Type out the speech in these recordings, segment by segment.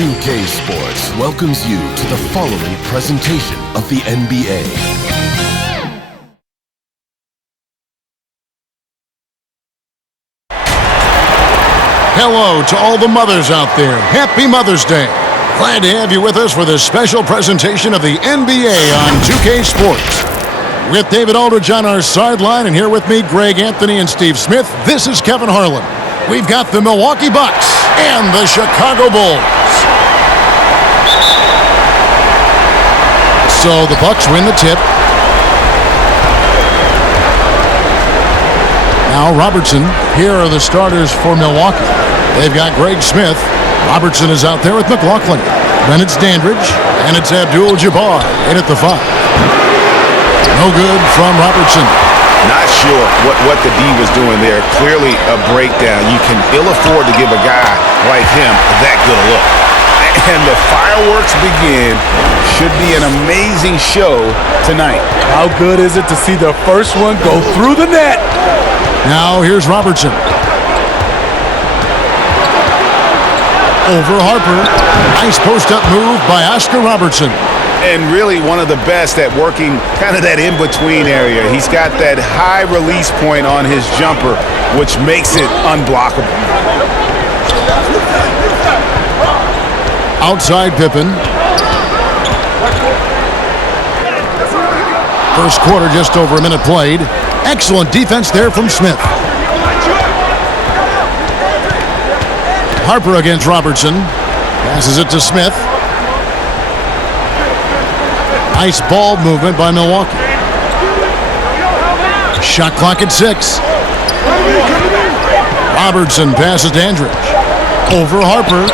S2K Sports welcomes you to the following presentation of the NBA. Hello to all the mothers out there. Happy Mother's Day. Glad to have you with us for this special presentation of the NBA on 2K Sports. With David Aldridge on our sideline, and here with me, Greg Anthony and Steve Smith, this is Kevin Harlan. We've got the Milwaukee Bucks and the Chicago Bulls. So the Bucks win the tip. Now Robertson. Here are the starters for Milwaukee. They've got Greg Smith. Robertson is out there with McLaughlin. Then it's Dandridge, and it's Abdul-Jabbar in at the 5. No good from Robertson. Not sure what the D was doing there. Clearly a breakdown. You can ill afford to give a guy like him that good a look. And the fireworks begin. Should be an amazing show tonight. How good is it to see the first one go through the net? Now here's Robertson. Over Harper. Nice post-up move by Oscar Robertson. And really one of the best at working kind of that in-between area. He's got that high release point on his jumper, which makes it unblockable. Outside Pippen. First quarter, just over a minute played. Excellent defense there from Smith. Harper against Robertson. Passes it to Smith. Nice ball movement by Milwaukee. Shot clock at 6. Robertson passes Dandridge. Over Harper.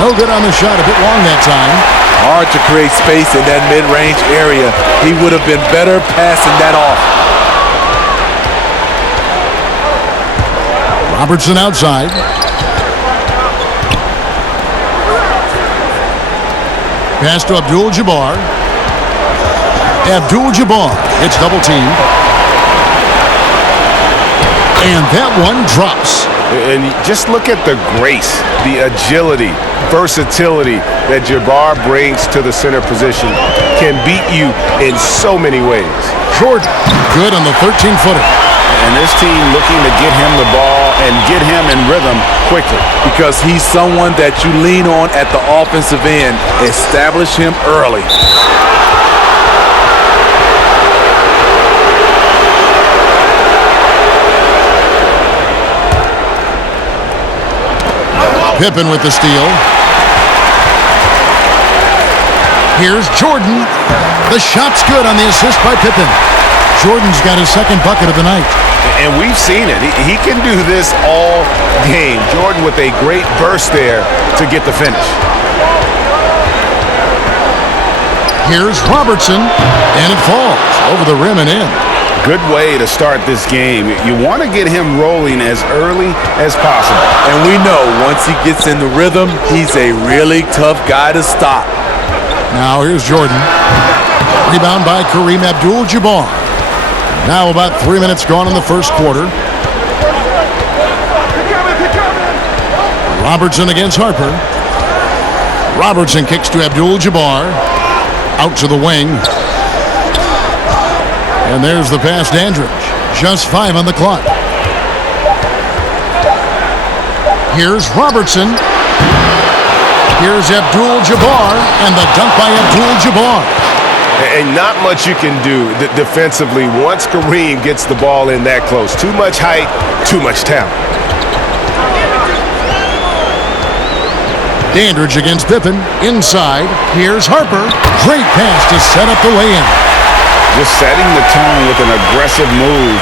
No good on the shot, a bit long that time. Hard to create space in that mid-range area. He would have been better passing that off. Robertson outside. Pass to Abdul-Jabbar. Abdul-Jabbar gets double teamed. And that one drops. And just look at the grace, the agility, versatility that Jabbar brings to the center position. Can beat you in so many ways. Jordan, good on the 13-footer. And this team looking to get him the ball and get him in rhythm quickly. Because he's someone that you lean on at the offensive end. Establish him early. Pippen with the steal. Here's Jordan. The shot's good on the assist by Pippen. Jordan's got his second bucket of the night. And we've seen it. He can do this all game. Jordan with a great burst there to get the finish. Here's Robertson, and it falls over the rim and in. Good way to start this game. You want to get him rolling as early as possible. And we know once he gets in the rhythm, he's a really tough guy to stop. Now here's Jordan. Rebound by Kareem Abdul-Jabbar. Now about 3 minutes gone in the first quarter. Robertson against Harper. Robertson kicks to Abdul-Jabbar. Out to the wing. And there's the pass, Dandridge. Just 5 on the clock. Here's Robertson. Here's Abdul-Jabbar, and the dunk by Abdul-Jabbar. And not much you can do defensively once Kareem gets the ball in that close. Too much height, too much talent. Dandridge against Pippen. Inside. Here's Harper. Great pass to set up the lay-in. Just setting the tone with an aggressive move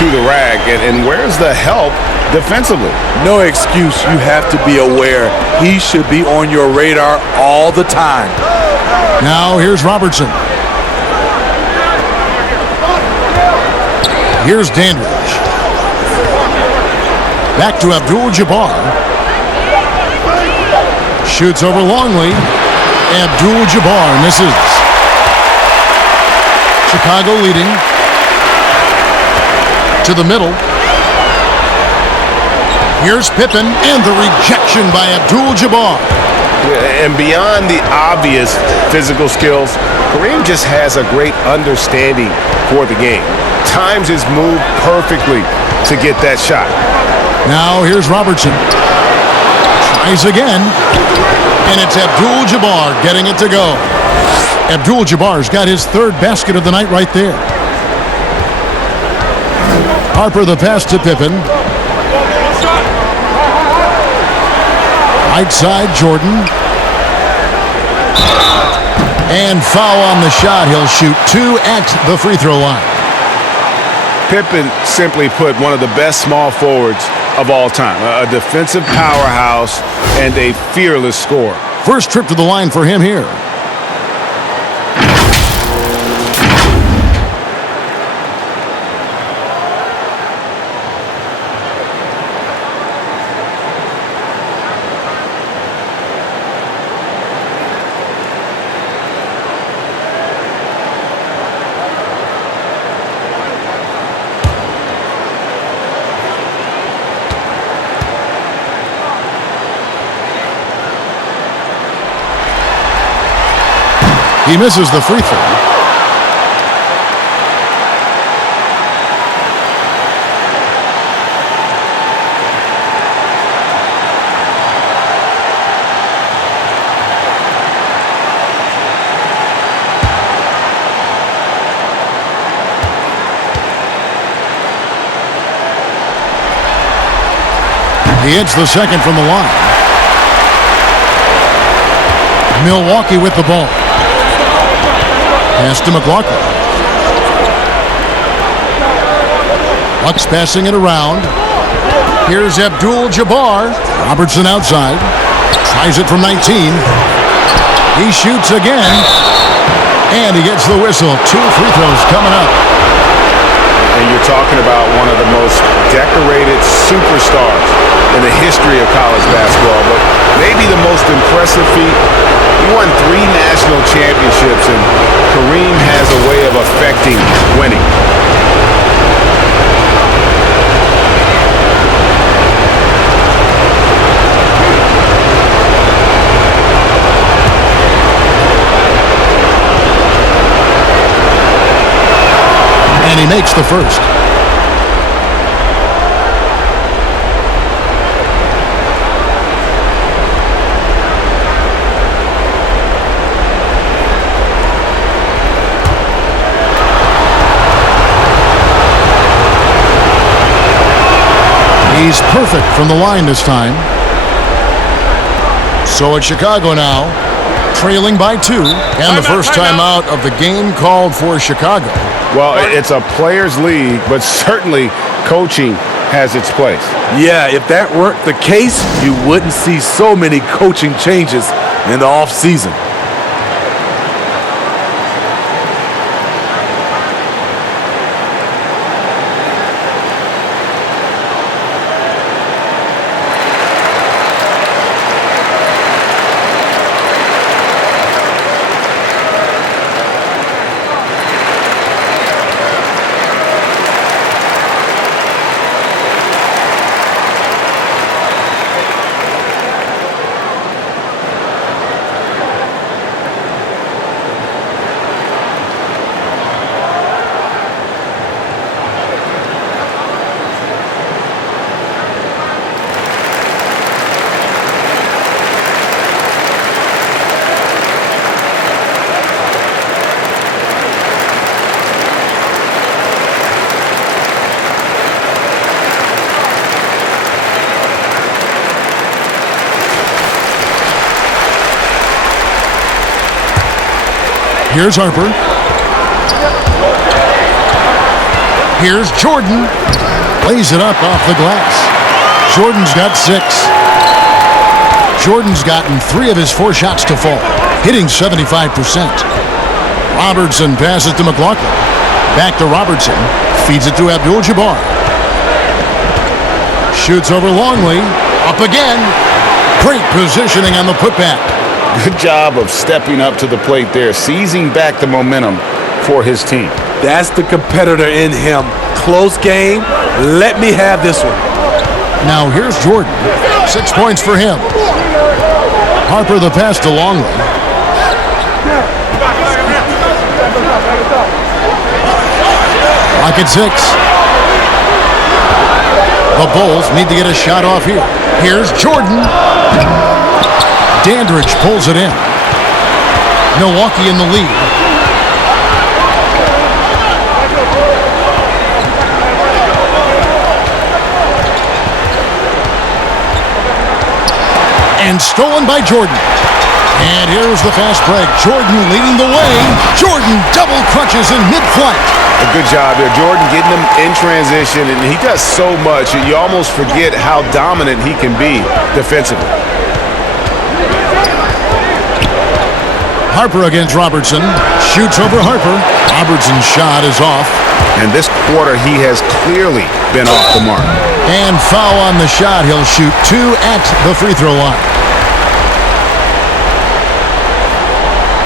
to the rack. And where's the help defensively? No excuse. You have to be aware. He should be on your radar all the time. Now here's Robertson. Here's Dandridge. Back to Abdul-Jabbar. Shoots over Longley. Abdul-Jabbar misses. Chicago leading. To the middle. Here's Pippen, and the rejection by Abdul-Jabbar. And beyond the obvious physical skills, Kareem just has a great understanding for the game. Times his move perfectly to get that shot. Now here's Robertson. Tries again. And it's Abdul-Jabbar getting it to go. Abdul-Jabbar's got his third basket of the night right there. Harper the pass to Pippen. Right side, Jordan. And foul on the shot. He'll shoot 2 at the free throw line. Pippen simply put one of the best small forwards of all time. A defensive powerhouse and a fearless scorer. First trip to the line for him here. He misses the free throw. He hits the second from the line. Milwaukee with the ball. Pass to McLaughlin. Bucks passing it around. Here's Abdul-Jabbar. Robertson outside. Tries it from 19. He shoots again. And he gets the whistle. 2 free throws coming up. And you're talking about one of the most decorated superstars in the history of college basketball. But maybe the most impressive feat, he won 3 national championships, and Kareem has a way of affecting winning. And he makes the first. He's perfect from the line this time. So it's Chicago now, trailing by 2, and the first timeout of the game called for Chicago. Well, it's a players' league, but certainly coaching has its place. Yeah, if that weren't the case, you wouldn't see so many coaching changes in the offseason. Here's Harper. Here's Jordan. Lays it up off the glass. Jordan's got 6. Jordan's gotten 3 of his 4 shots to fall, hitting 75%. Robertson passes to McLaughlin. Back to Robertson. Feeds it to Abdul-Jabbar. Shoots over Longley. Up again. Great positioning on the putback. Good job of stepping up to the plate there, seizing back the momentum for his team. That's the competitor in him. Close game. Let me have this one. Now here's Jordan. 6 points for him. Harper the pass to Longley. Lock at 6. The Bulls need to get a shot off here. Here's Jordan. Dandridge pulls it in. Milwaukee in the lead. And stolen by Jordan. And here's the fast break. Jordan leading the way. Jordan double crunches in mid-flight. A good job there. Jordan getting him in transition, and he does so much. You almost forget how dominant he can be defensively. Harper against Robertson. Shoots over Harper. Robertson's shot is off. And this quarter, he has clearly been off the mark. And foul on the shot. He'll shoot 2 at the free throw line.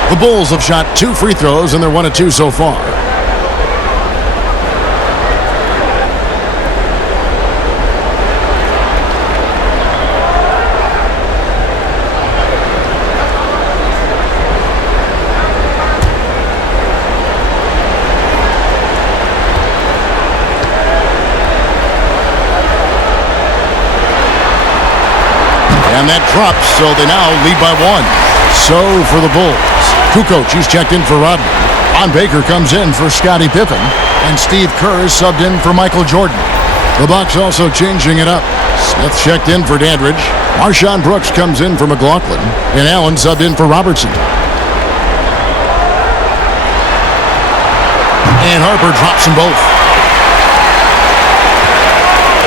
The Bulls have shot 2 free throws, and they're 1 of 2 so far. And that drops, so they now lead by 1. So for the Bulls. Kukoc, he's checked in for Rodman. Ron Baker comes in for Scottie Pippen. And Steve Kerr is subbed in for Michael Jordan. The Bucks also changing it up. Smith checked in for Dandridge. Marshawn Brooks comes in for McLaughlin. And Allen subbed in for Robertson. And Harper drops them both.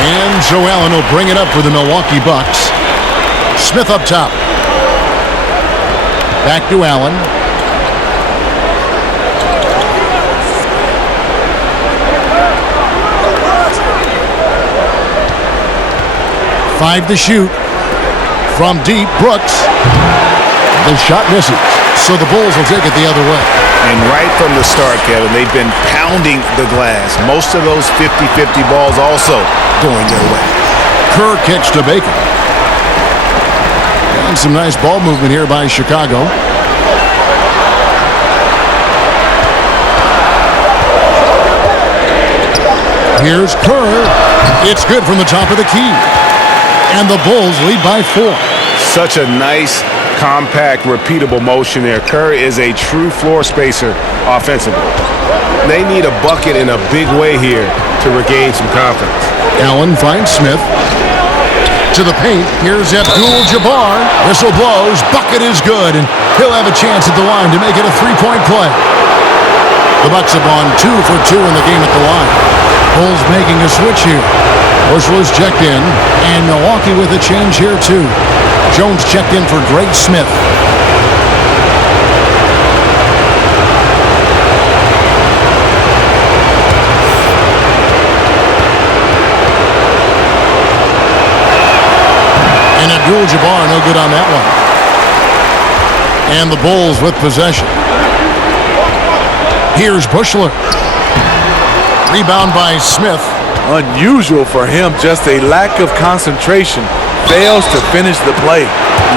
And Joe Allen will bring it up for the Milwaukee Bucks. Smith up top. Back to Allen. Five to shoot. From deep, Brooks. The shot misses. So the Bulls will take it the other way. And right from the start, Kevin, they've been pounding the glass. Most of those 50-50 balls also going their way. Kerr kicks to Baker. And some nice ball movement here by Chicago. Here's Kerr. It's good from the top of the key. And the Bulls lead by 4. Such a nice, compact, repeatable motion there. Kerr is a true floor spacer offensively. They need a bucket in a big way here to regain some confidence. Allen finds Smith. To the paint. Here's Abdul-Jabbar. Whistle blows. Bucket is good. And he'll have a chance at the line to make it a 3-point play. The Bucks have gone 2 for 2 in the game at the line. Bulls making a switch here. Bushler's checked in. And Milwaukee with a change here too. Jones checked in for Greg Smith. And Abdul-Jabbar no good on that one. And the Bulls with possession. Here's Bushler. Rebound by Smith. Unusual for him, just a lack of concentration. Fails to finish the play.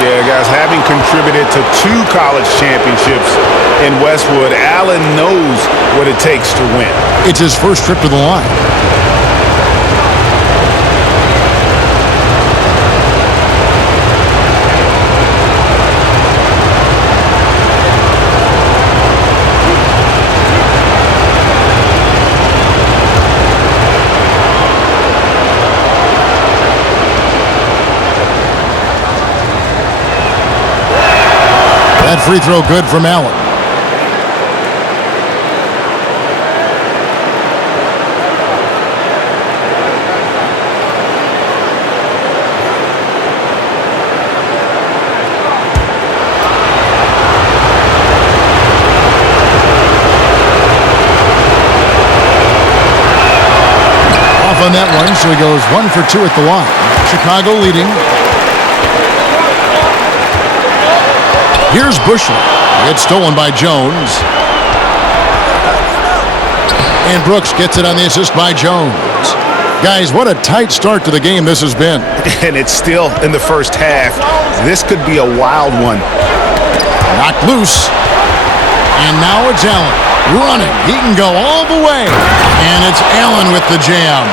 Yeah, guys, having contributed to 2 college championships in Westwood, Allen knows what it takes to win. It's his first trip to the line. That free throw good from Allen. Off on that one, so he goes 1 for 2 at the line. Chicago leading. Here's Bushler. It's stolen by Jones. And Brooks gets it on the assist by Jones. Guys, what a tight start to the game this has been. And it's still in the first half. This could be a wild one. Knocked loose. And now it's Allen running. He can go all the way. And it's Allen with the jam.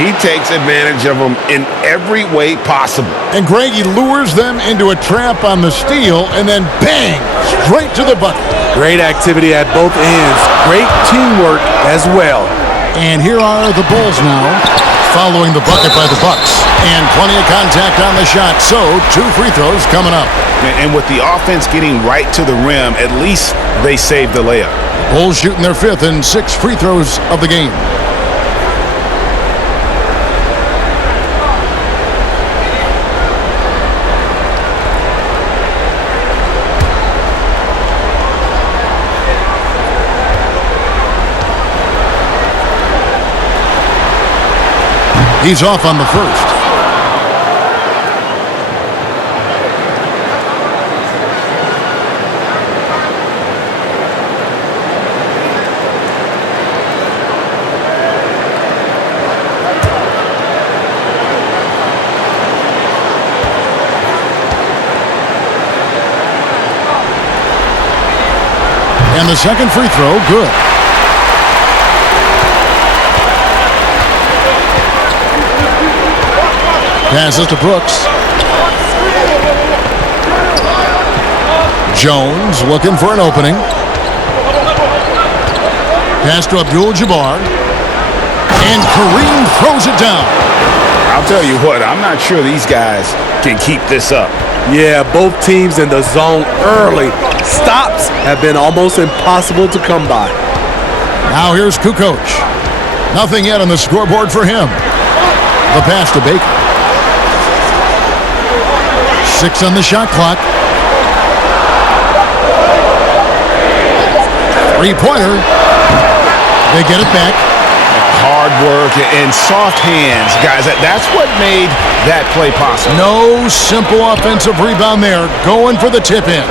He takes advantage of them in every way possible. And Greg, he lures them into a trap on the steal, and then bang, straight to the bucket. Great activity at both ends. Great teamwork as well. And here are the Bulls now, following the bucket by the Bucks. And plenty of contact on the shot, so 2 free throws coming up. And with the offense getting right to the rim, at least they saved the layup. Bulls shooting their 5th and 6th free throws of the game. He's off on the first. And the second free throw, good. Passes to Brooks. Jones looking for an opening. Pass to Abdul-Jabbar. And Kareem throws it down. I'll tell you what, I'm not sure these guys can keep this up. Yeah, both teams in the zone early. Stops have been almost impossible to come by. Now here's Kukoc. Nothing yet on the scoreboard for him. The pass to Baker. 6 on the shot clock. 3-pointer. They get it back. Hard work and soft hands, guys. That's what made that play possible. No simple offensive rebound there. Going for the tip in.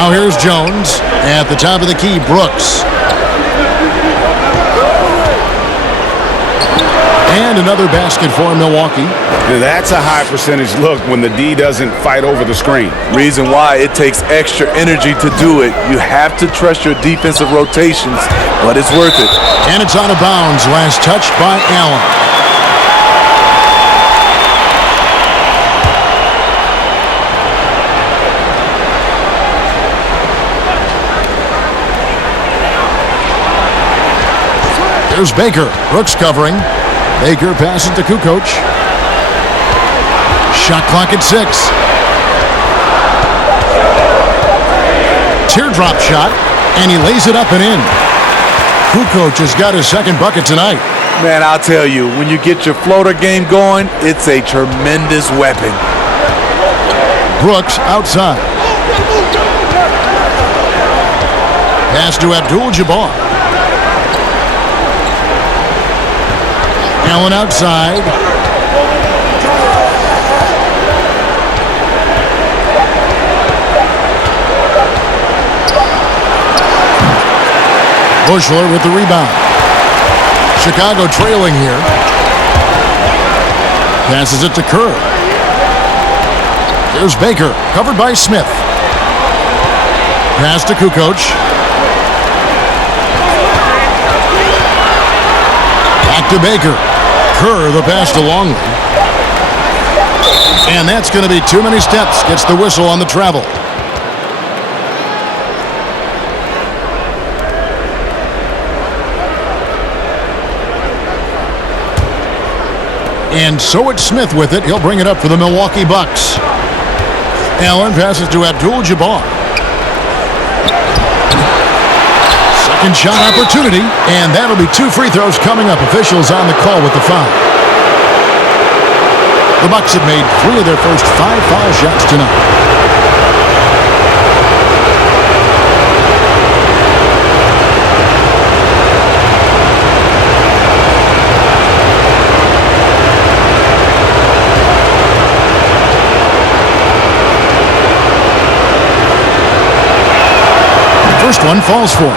Now here's Jones. At the top of the key, Brooks. And another basket for Milwaukee. That's a high percentage look when the D doesn't fight over the screen. Reason why it takes extra energy to do it. You have to trust your defensive rotations, but it's worth it. And it's out of bounds. Last touched by Allen. There's Baker. Brooks covering. Baker passes to Kukoc. Shot clock at 6. Teardrop shot, and he lays it up and in. Kukoc has got his second bucket tonight. Man, I'll tell you, when you get your floater game going, it's a tremendous weapon. Brooks outside. Pass to Abdul-Jabbar. Allen outside. Bushler with the rebound. Chicago trailing here. Passes it to Kerr. Here's Baker, covered by Smith. Pass to Kukoc. Back to Baker. Kerr, the pass to Longley. And that's going to be too many steps. Gets the whistle on the travel. And so it's Smith with it. He'll bring it up for the Milwaukee Bucks. Allen passes to Abdul-Jabbar. Second shot opportunity, and that'll be 2 free throws coming up. Officials on the call with the foul. The Bucks have made 3 of their first 5 foul shots tonight. First one falls for him.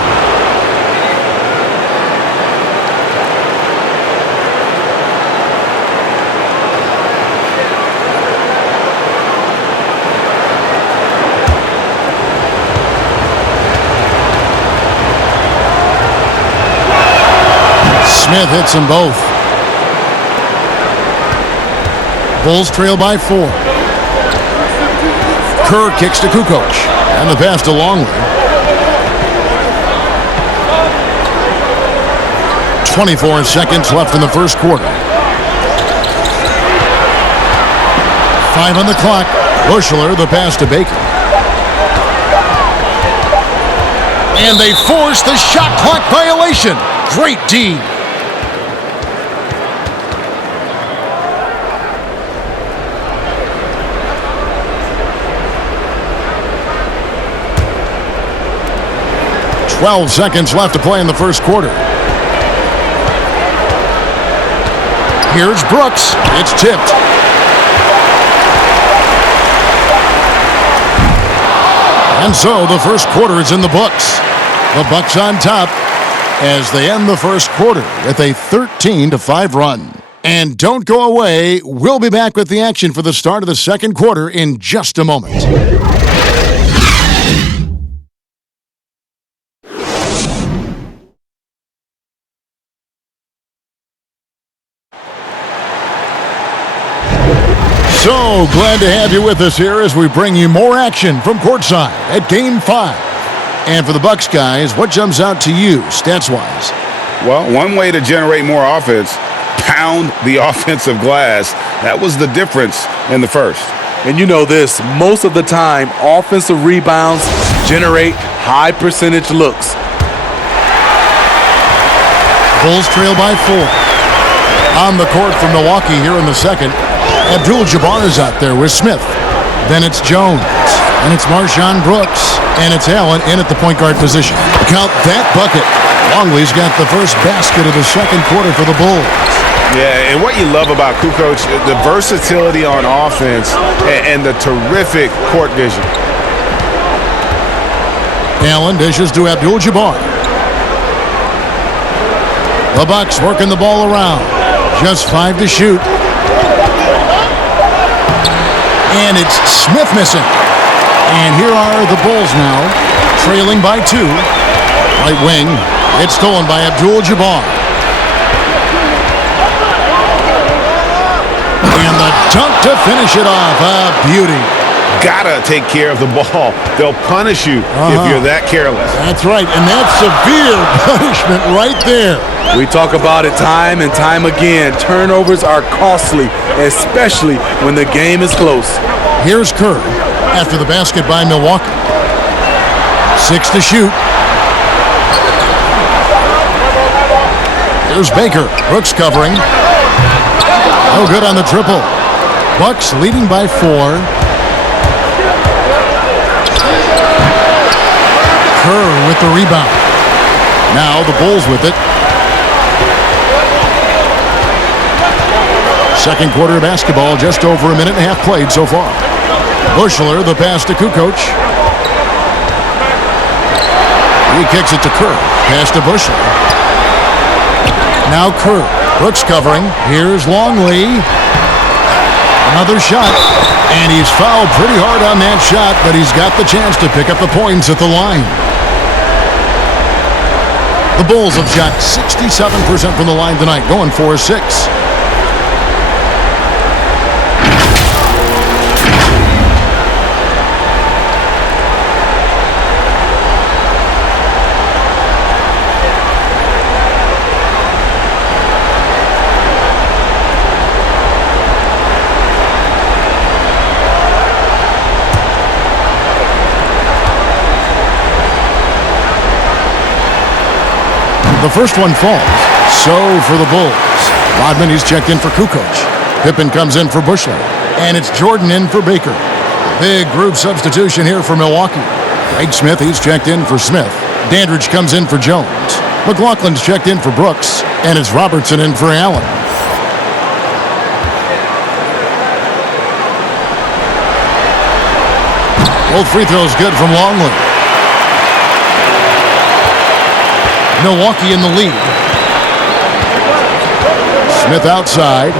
Smith hits them both. Bulls trail by 4. Kerr kicks to Kukoc. And the pass to Longley. 24 seconds left in the first quarter. 5 on the clock. Bushler, the pass to Baker. And they force the shot clock violation. Great D. "12 seconds left to play in the first quarter. Here's Brooks. It's tipped. And so the first quarter is in the books. The Bucks on top as they end the first quarter with a 13-5 run. And don't go away. We'll be back with the action for the start of the second quarter in just a moment. So glad to have you with us here as we bring you more action from courtside at Game 5. And for the Bucks guys, what jumps out to you stats-wise? Well, one way to generate more offense, pound the offensive glass. That was the difference in the first. And you know this, most of the time, offensive rebounds generate high percentage looks. Bulls trail by 4. On the court from Milwaukee here in the second. Abdul-Jabbar is out there with Smith. Then it's Jones. And it's Marshawn Brooks. And it's Allen in at the point guard position. Count that bucket. Longley's got the first basket of the second quarter for the Bulls. Yeah, and what you love about Kukoc, the versatility on offense and the terrific court vision. Allen dishes to Abdul-Jabbar. The Bucks working the ball around. Just 5 to shoot. And it's Smith missing. And here are the Bulls now, trailing by 2. Right wing, it's stolen by Abdul-Jabbar. And the dunk to finish it off. A beauty. Gotta take care of the ball. They'll punish you if you're that careless. That's right, and that's severe punishment right there. We talk about it time and time again. Turnovers are costly, especially when the game is close. Here's Kerr after the basket by Milwaukee. 6 to shoot. Here's Baker. Brooks covering. No good on the triple. Bucks leading by 4. Kerr with the rebound. Now the Bulls with it. Second quarter of basketball, just over a minute and a half played so far. Bushler, the pass to Kukoc. He kicks it to Kerr. Pass to Bushler. Now Kerr. Brooks covering. Here's Longley. Another shot. And he's fouled pretty hard on that shot, but he's got the chance to pick up the points at the line. The Bulls have shot 67% from the line tonight, going 4-6. The first one falls. So for the Bulls. Rodman, he's checked in for Kukoc. Pippen comes in for Bushler. And it's Jordan in for Baker. Big group substitution here for Milwaukee. Craig Smith, he's checked in for Smith. Dandridge comes in for Jones. McLaughlin's checked in for Brooks. And it's Robertson in for Allen. Both free throws good from Longley. Milwaukee in the lead. Smith outside.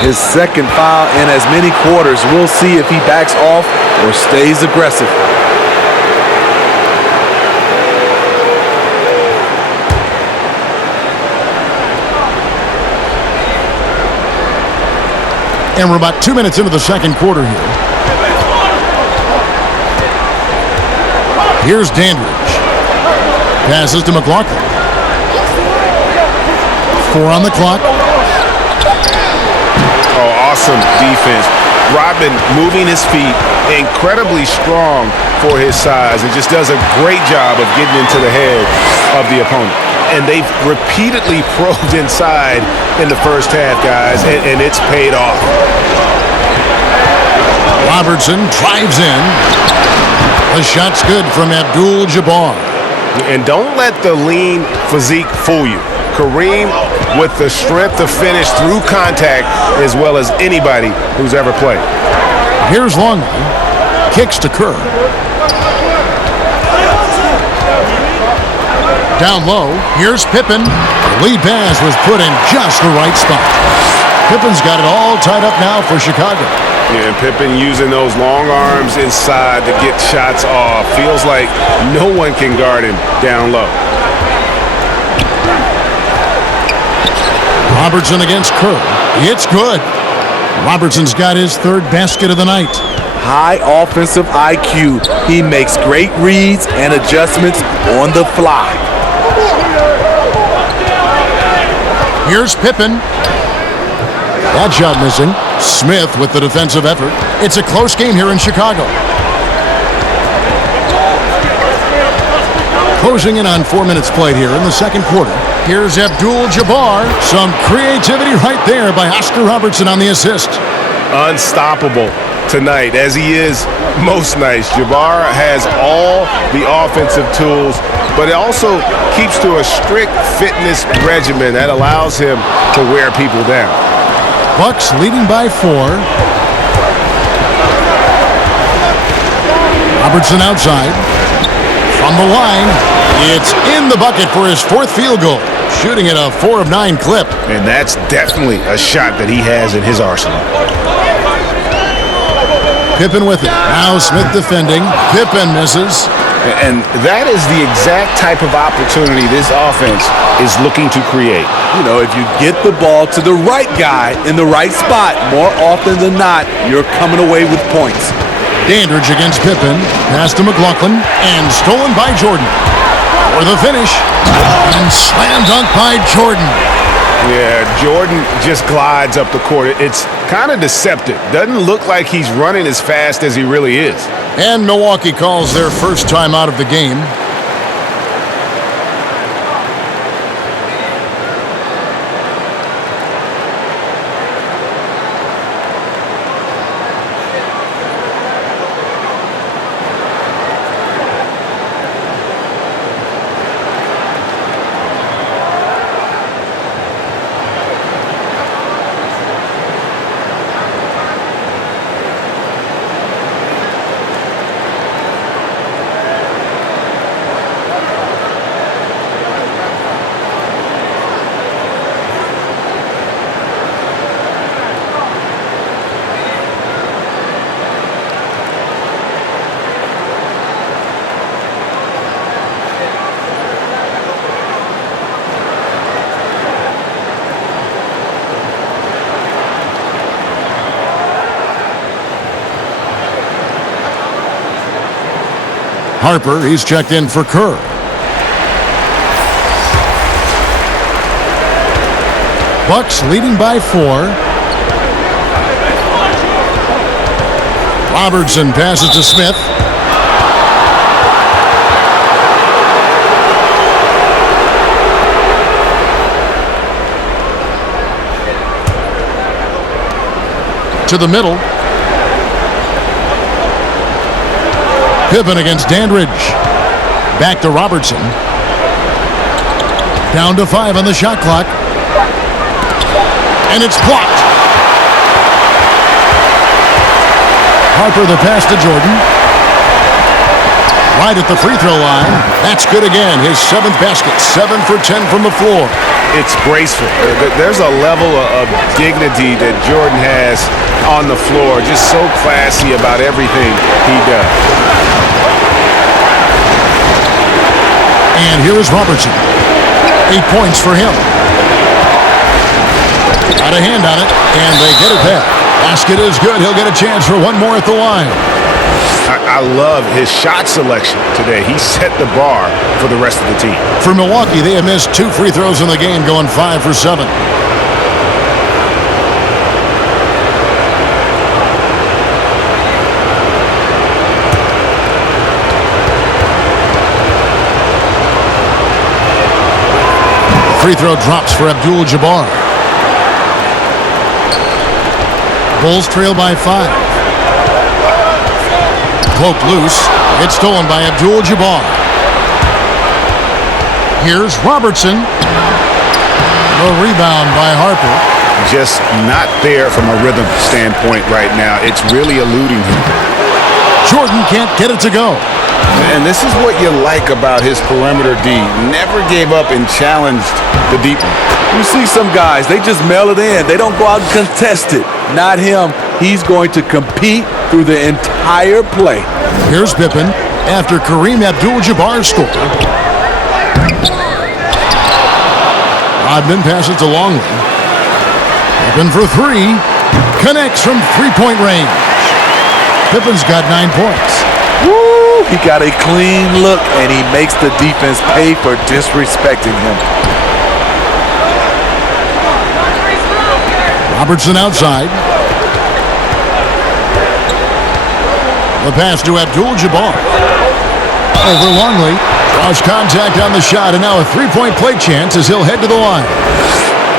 His second foul in as many quarters. We'll see if he backs off or stays aggressive. And we're about 2 minutes into the second quarter here. Here's Dandridge. Passes to McLaughlin. 4 on the clock. Oh, awesome defense. Rodman moving his feet, incredibly strong for his size, and just does a great job of getting into the head of the opponent. And they've repeatedly probed inside in the first half, guys, and it's paid off. Robertson drives in. The shot's good from Abdul-Jabbar. And don't let the lean physique fool you. Kareem with the strength to finish through contact as well as anybody who's ever played. Here's Longley. Kicks to Kerr. Down low, here's Pippen. The lead pass was put in just the right spot. Pippen's got it all tied up now for Chicago. Yeah, and Pippen using those long arms inside to get shots off. Feels like no one can guard him down low. Robertson against Kerr. It's good. Robertson's got his third basket of the night. High offensive IQ. He makes great reads and adjustments on the fly. Here's Pippen. That shot missing. Smith with the defensive effort. It's a close game here in Chicago. Closing in on 4 minutes played here in the second quarter. Here's Abdul-Jabbar. Some creativity right there by Oscar Robertson on the assist. Unstoppable tonight, as he is most nights. Jabbar has all the offensive tools, but it also keeps to a strict fitness regimen that allows him to wear people down. Bucks leading by 4. Robertson outside. From the line, it's in the bucket for his 4th field goal. Shooting at a 4 of 9 clip. And that's definitely a shot that he has in his arsenal. Pippen with it. Now Smith defending. Pippen misses. And that is the exact type of opportunity this offense is looking to create. You know, if you get the ball to the right guy in the right spot, more often than not, you're coming away with points. Dandridge against Pippen. Pass to McLaughlin. And stolen by Jordan. For the finish. And slam dunk by Jordan. Yeah, Jordan just glides up the court. It's kind of deceptive. Doesn't look like he's running as fast as he really is. And Milwaukee calls their first time out of the game. Harper, he's checked in for Kerr. Bucks leading by 4. Robertson passes to Smith. To the middle. Pippen against Dandridge. Back to Robertson. Down to 5 on the shot clock. And it's blocked. Harper the pass to Jordan. Right at the free throw line. That's good again. His 7th basket. 7 for 10 from the floor. It's graceful. There's a level of dignity that Jordan has on the floor. Just so classy about everything he does. And here is Robertson. 8 points for him. Got a hand on it, and they get it back. Basket is good. He'll get a chance for one more at the line. I love his shot selection today. He set the bar for the rest of the team. For Milwaukee, they have missed 2 free throws in the game, going 5 for 7. Free throw drops for Abdul-Jabbar. Bulls trail by 5. Poked loose. It's stolen by Abdul-Jabbar. Here's Robertson. The rebound by Harper. Just not there from a rhythm standpoint right now. It's really eluding him. Jordan can't get it to go. And this is what you like about his perimeter D. Never gave up and challenged the deep one. You see some guys, they just mail it in. They don't go out and contest it. Not him. He's going to compete through the entire play. Here's Pippen after Kareem Abdul-Jabbar scored. Rodman passes to Longley. Pippen for 3. Connects from three-point range. Pippen's got 9 points. Woo! He got a clean look, and he makes the defense pay for disrespecting him. Robertson outside. The pass to Abdul-Jabbar. Over Longley. Draws contact on the shot, and now a three-point play chance as he'll head to the line.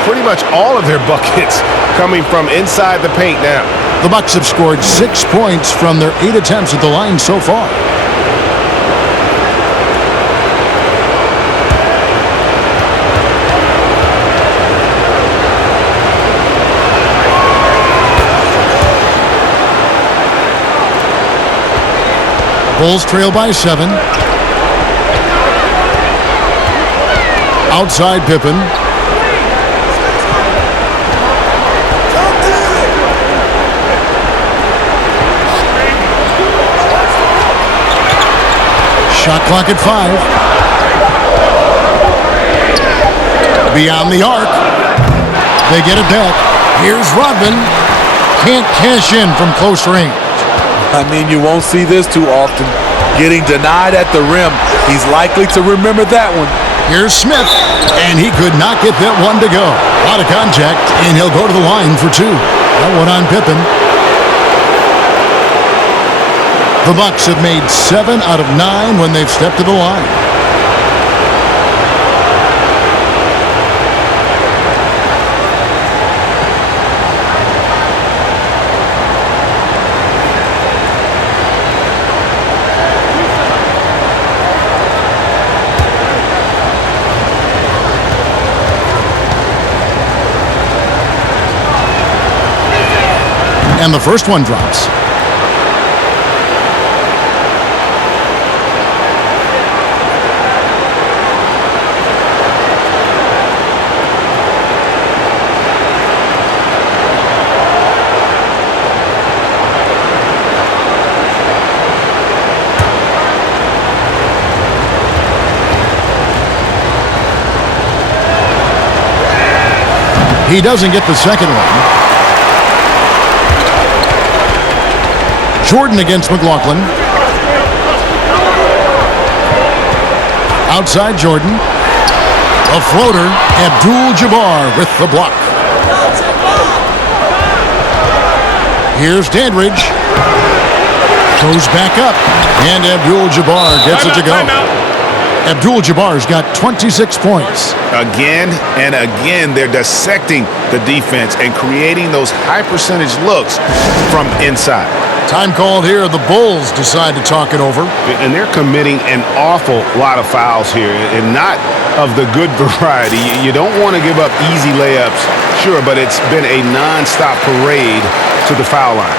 Pretty much all of their buckets coming from inside the paint now. The Bucks have scored 6 points from their 8 attempts at the line so far. Bulls trail by 7. Outside Pippen. Shot clock at 5. Beyond the arc. They get it back. Here's Rodman. Can't cash in from close range. I mean, you won't see this too often. Getting denied at the rim. He's likely to remember that one. Here's Smith, and he could not get that one to go. A lot of contact, and he'll go to the line for 2. That one on Pippen. The Bucks have made 7 out of 9 when they've stepped to the line. And the first one drops. He doesn't get the second one. Jordan against McLaughlin. Outside Jordan. A floater. Abdul-Jabbar with the block. Here's Dandridge. Goes back up. And Abdul-Jabbar gets it to go. Abdul-Jabbar's got 26 points. Again and again, they're dissecting the defense and creating those high percentage looks from inside. Time called here. The Bulls decide to talk it over. And they're committing an awful lot of fouls here, and not of the good variety. You don't want to give up easy layups, sure, but it's been a non-stop parade to the foul line.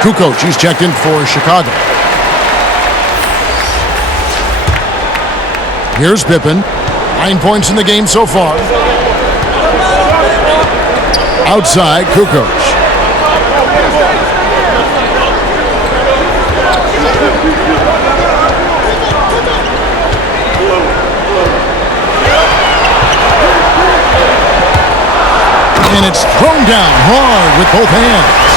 Kukoc, he's checked in for Chicago. Here's Pippen. 9 points in the game so far. Outside, Kukoc. And it's thrown down hard with both hands.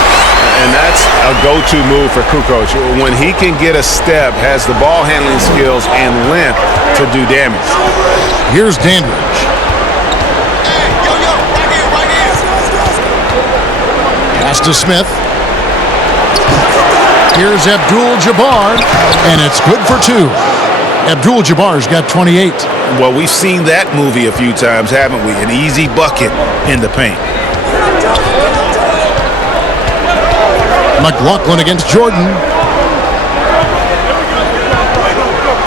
And that's a go-to move for Kukoc. When he can get a step, has the ball handling skills and length to do damage. Here's Dandridge. Pass to Smith. Here's Abdul-Jabbar, and it's good for 2. Abdul-Jabbar's got 28. Well, we've seen that movie a few times, haven't we? An easy bucket in the paint. McLaughlin against Jordan.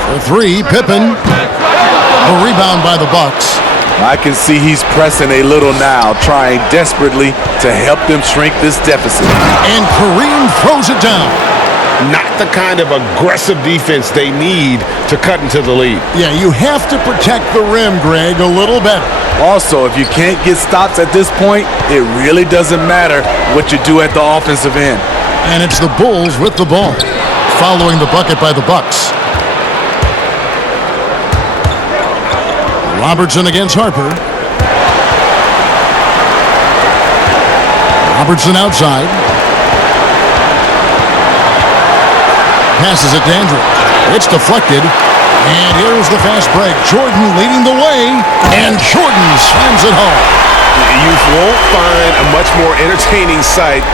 For 3, Pippen. A rebound by the Bucks. I can see he's pressing a little now, trying desperately to help them shrink this deficit. And Kareem throws it down. Not the kind of aggressive defense they need to cut into the lead. Yeah, you have to protect the rim, Greg, a little better. Also, if you can't get stops at this point, it really doesn't matter what you do at the offensive end. And it's the Bulls with the ball, following the bucket by the Bucks. Robertson against Harper. Robertson outside. Passes it Dandridge. It's deflected. And here's the fast break. Jordan leading the way. And Jordan slams it home. You won't find a much more entertaining sight.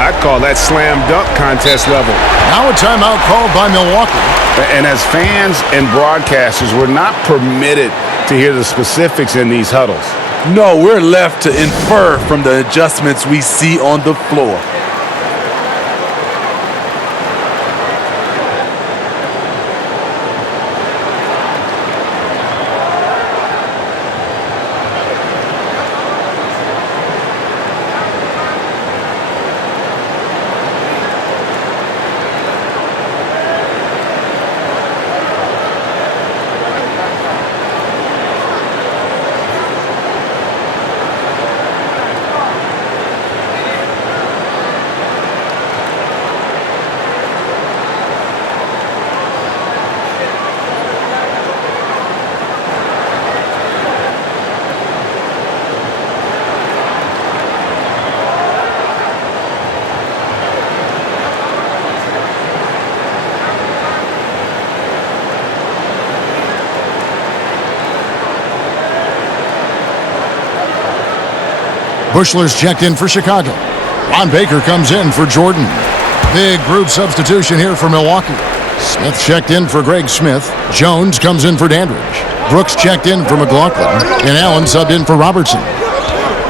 I'd call that slam dunk contest level. Now a timeout called by Milwaukee. And as fans and broadcasters, we're not permitted to hear the specifics in these huddles. No, we're left to infer from the adjustments we see on the floor. Bushler's checked in for Chicago. Ron Baker comes in for Jordan. Big group substitution here for Milwaukee. Smith checked in for Greg Smith. Jones comes in for Dandridge. Brooks checked in for McLaughlin. And Allen subbed in for Robertson.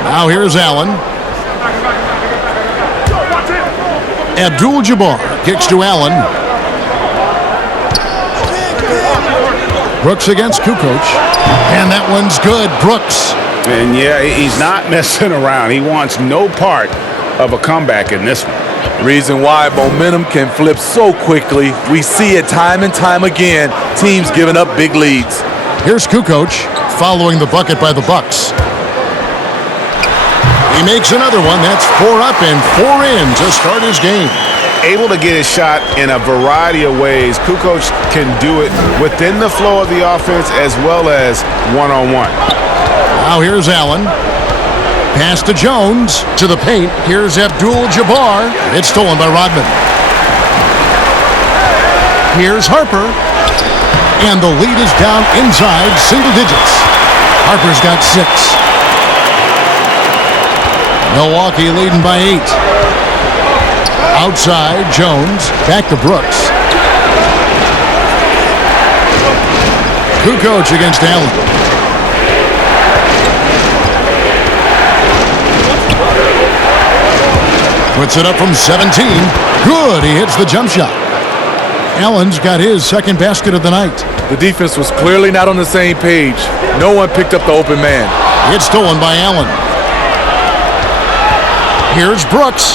Now here's Allen. Abdul-Jabbar kicks to Allen. Brooks against Kukoc. And that one's good. Brooks. And yeah, he's not messing around. He wants no part of a comeback in this one. Reason why momentum can flip so quickly. We see it time and time again. Teams giving up big leads. Here's Kukoc following the bucket by the Bucks. He makes another one. That's 4 up and 4 in to start his game. Able to get his shot in a variety of ways. Kukoc can do it within the flow of the offense as well as one-on-one. Now here's Allen. Pass to Jones. To the paint. Here's Abdul-Jabbar. It's stolen by Rodman. Here's Harper. And the lead is down inside single digits. Harper's got 6. Milwaukee leading by 8. Outside, Jones. Back to Brooks. Kukoc against Allen. Puts it up from 17. Good. He hits the jump shot. Allen's got his second basket of the night. The defense was clearly not on the same page. No one picked up the open man. It's stolen by Allen. Here's Brooks.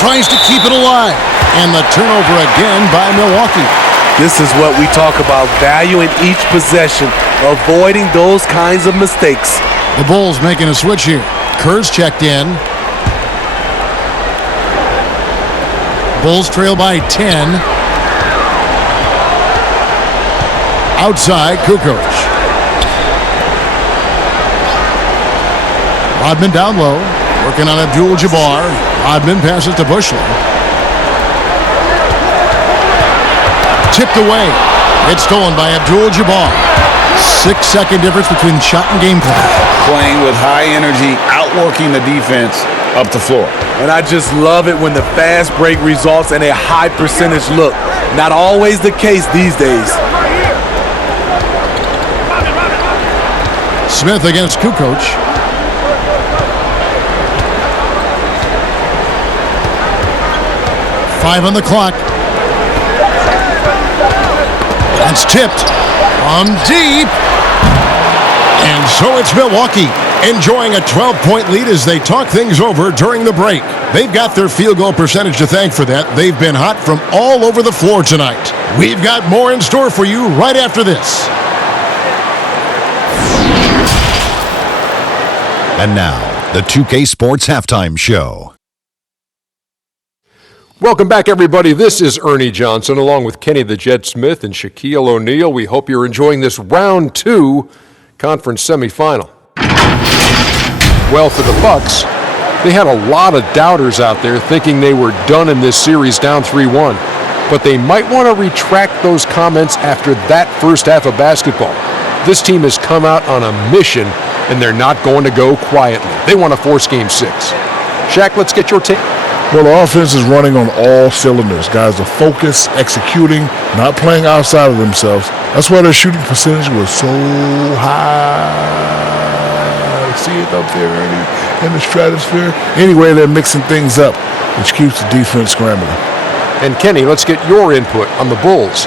tries to keep it alive. And the turnover again by Milwaukee. This is what we talk about, valuing each possession, avoiding those kinds of mistakes. The Bulls making a switch here. Kerr's checked in. Bulls trail by 10. Outside, Kukoc. Rodman down low, working on Abdul-Jabbar. Rodman passes to Bushley. Tipped away. It's stolen by Abdul-Jabbar. 6-second difference between shot and game plan. Playing with high energy, outworking the defense up the floor. And I just love it when the fast break results in a high percentage look. Not always the case these days. Smith against Kukoc. Five on the clock. That's tipped on deep. And so it's Milwaukee enjoying a 12-point lead as they talk things over during the break. They've got their field goal percentage to thank for that. They've been hot from all over the floor tonight. We've got more in store for you right after this. And now, the 2K Sports Halftime Show. Welcome back, everybody. This is Ernie Johnson, along with Kenny the Jet Smith and Shaquille O'Neal. We hope you're enjoying this round 2 conference semifinal. Well, for the Bucks, they had a lot of doubters out there thinking they were done in this series down 3-1. But they might want to retract those comments after that first half of basketball. This team has come out on a mission, and they're not going to go quietly. They want to force Game 6. Shaq, let's get your take. Well, the offense is running on all cylinders. Guys are focused, executing, not playing outside of themselves. That's why their shooting percentage was so high. See it up there, Ernie, in the stratosphere. Anyway, they're mixing things up, which keeps the defense scrambling. And Kenny, let's get your input on the Bulls.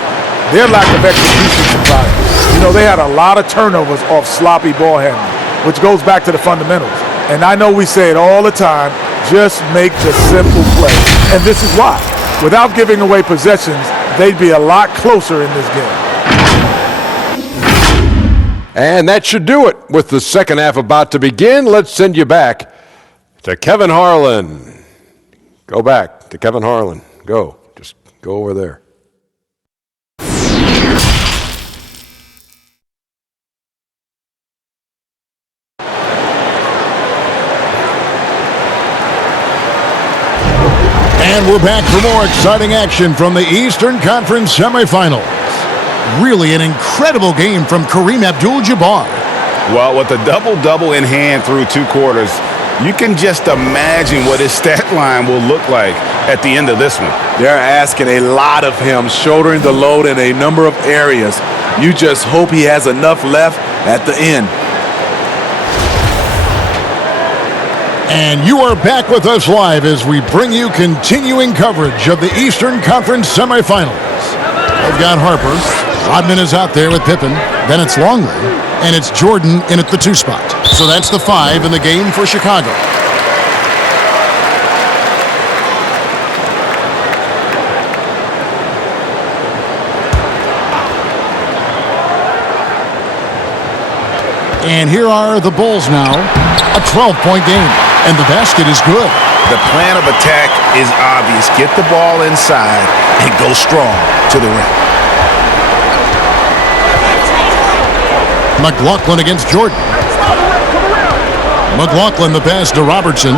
Their lack of execution surprised me. You know, they had a lot of turnovers off sloppy ball handling, which goes back to the fundamentals. And I know we say it all the time, just make the simple play. And this is why. Without giving away possessions, they'd be a lot closer in this game. And that should do it. With the second half about to begin, let's send you back to Kevin Harlan. Go back to Kevin Harlan. Go. Just go over there. And we're back for more exciting action from the Eastern Conference semifinals. Really an incredible game from Kareem Abdul-Jabbar. Well, with a double-double in hand through 2 quarters, you can just imagine what his stat line will look like at the end of this one. They're asking a lot of him, shouldering the load in a number of areas. You just hope he has enough left at the end. And you are back with us live as we bring you continuing coverage of the Eastern Conference semifinals. They've got Harper. Rodman is out there with Pippen. Then it's Longley. And it's Jordan in at the 2 spot. So that's the 5 in the game for Chicago. And here are the Bulls now. A 12-point game. And the basket is good. The plan of attack is obvious. Get the ball inside and go strong to the rim. McLaughlin against Jordan. McLaughlin the pass to Robertson.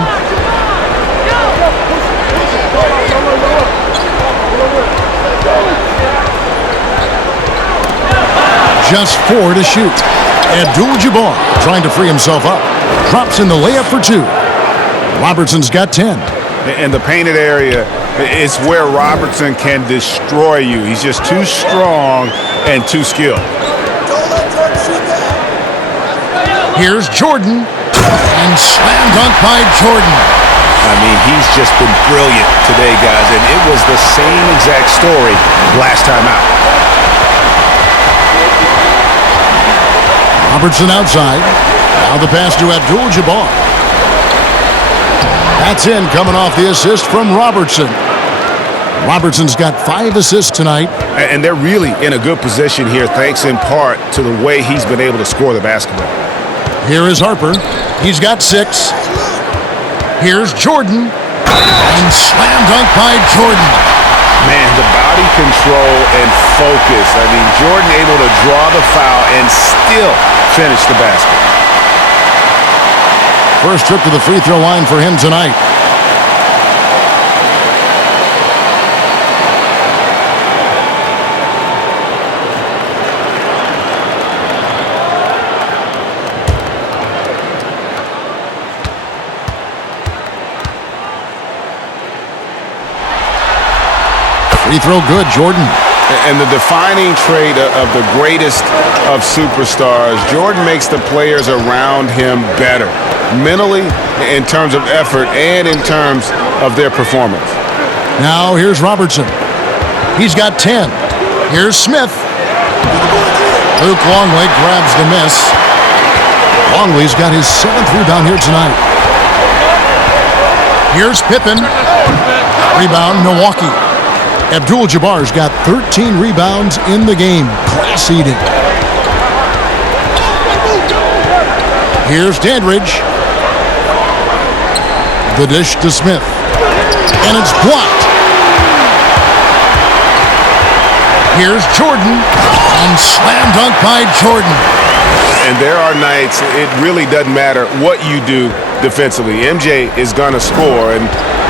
Just 4 to shoot. Abdul-Jabbar trying to free himself up. Drops in the layup for 2. Robertson's got 10. In the painted area, it's where Robertson can destroy you. He's just too strong and too skilled. Here's Jordan. And slam dunk by Jordan. I mean, he's just been brilliant today, guys. And it was the same exact story last time out. Robertson outside. Now the pass to Abdul-Jabbar. That's in, coming off the assist from Robertson. Robertson's got 5 assists tonight. And they're really in a good position here, thanks in part to the way he's been able to score the basketball. Here is Harper. He's got 6. Here's Jordan. And slam dunk by Jordan. Man, the body control and focus. I mean, Jordan able to draw the foul and still finish the basket. First trip to the free throw line for him tonight. Free throw good, Jordan. And the defining trait of the greatest of superstars, Jordan makes the players around him better, mentally, in terms of effort, and in terms of their performance. Now here's Robertson. He's got 10. Here's Smith. Luke Longley grabs the miss. Longley's got his 7th rebound here tonight. Here's Pippen. Rebound, Milwaukee. Abdul-Jabbar's got 13 rebounds in the game. Class eating. Here's Dandridge. The dish to Smith. And it's blocked. Here's Jordan. And slam dunk by Jordan. And there are nights it really doesn't matter what you do defensively. MJ is going to score, and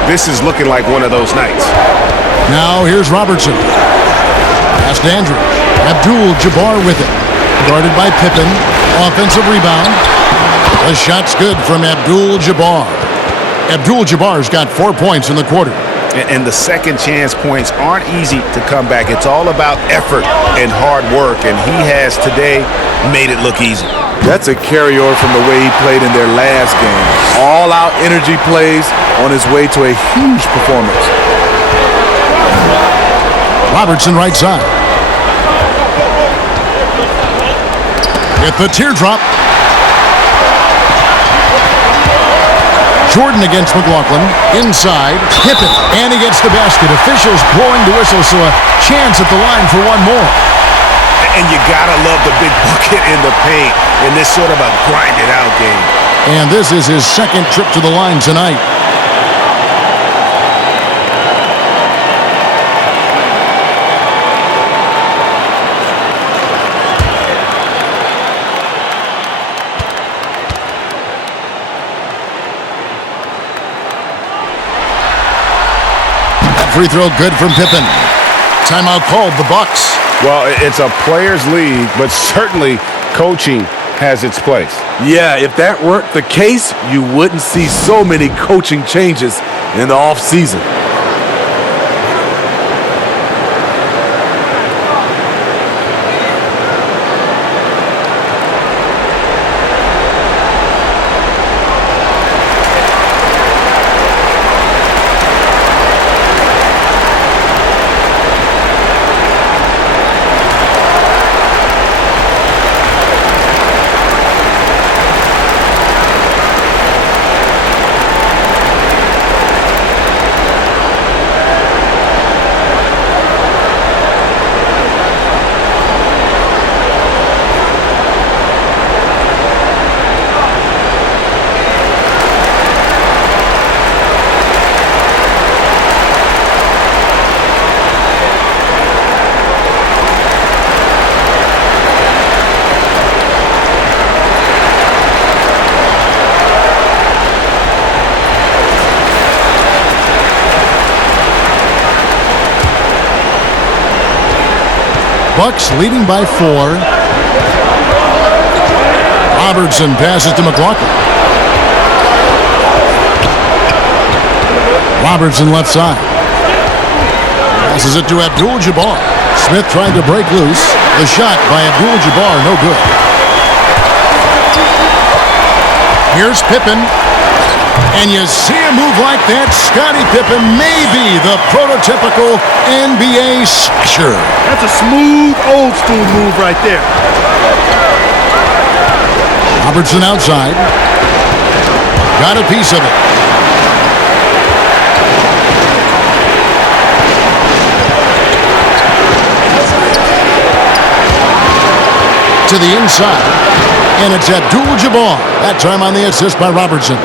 this is looking like one of those nights. Now here's Robertson. Pass Dandridge. Abdul-Jabbar with it. Guarded by Pippen. Offensive rebound. The shot's good from Abdul-Jabbar. Abdul-Jabbar's got 4 points in the quarter. And the second chance points aren't easy to come back. It's all about effort and hard work, and he has today made it look easy. That's a carryover from the way he played in their last game. All-out energy plays on his way to a huge performance. Robertson right side. With the teardrop. Jordan against McLaughlin. Inside. Pippen. And he gets the basket. Officials blowing the whistle, so a chance at the line for one more. And you gotta love the big bucket in the paint in this sort of a grinded-out game. And this is his 2nd trip to the line tonight. Free throw good from Pippen. Timeout called, the Bucks. Well, it's a players' league, but certainly coaching has its place. Yeah, if that weren't the case, you wouldn't see so many coaching changes in the offseason. Bucks leading by 4. Robertson passes to McLaughlin. Robertson left side. Passes it to Abdul-Jabbar. Smith trying to break loose. The shot by Abdul-Jabbar, no good. Here's Pippen. And you see a move like that, Scottie Pippen may be the prototypical NBA slasher. That's a smooth, old-school move right there. Robertson outside. Got a piece of it. To the inside. And it's Abdul-Jabbar. That time on the assist by Robertson.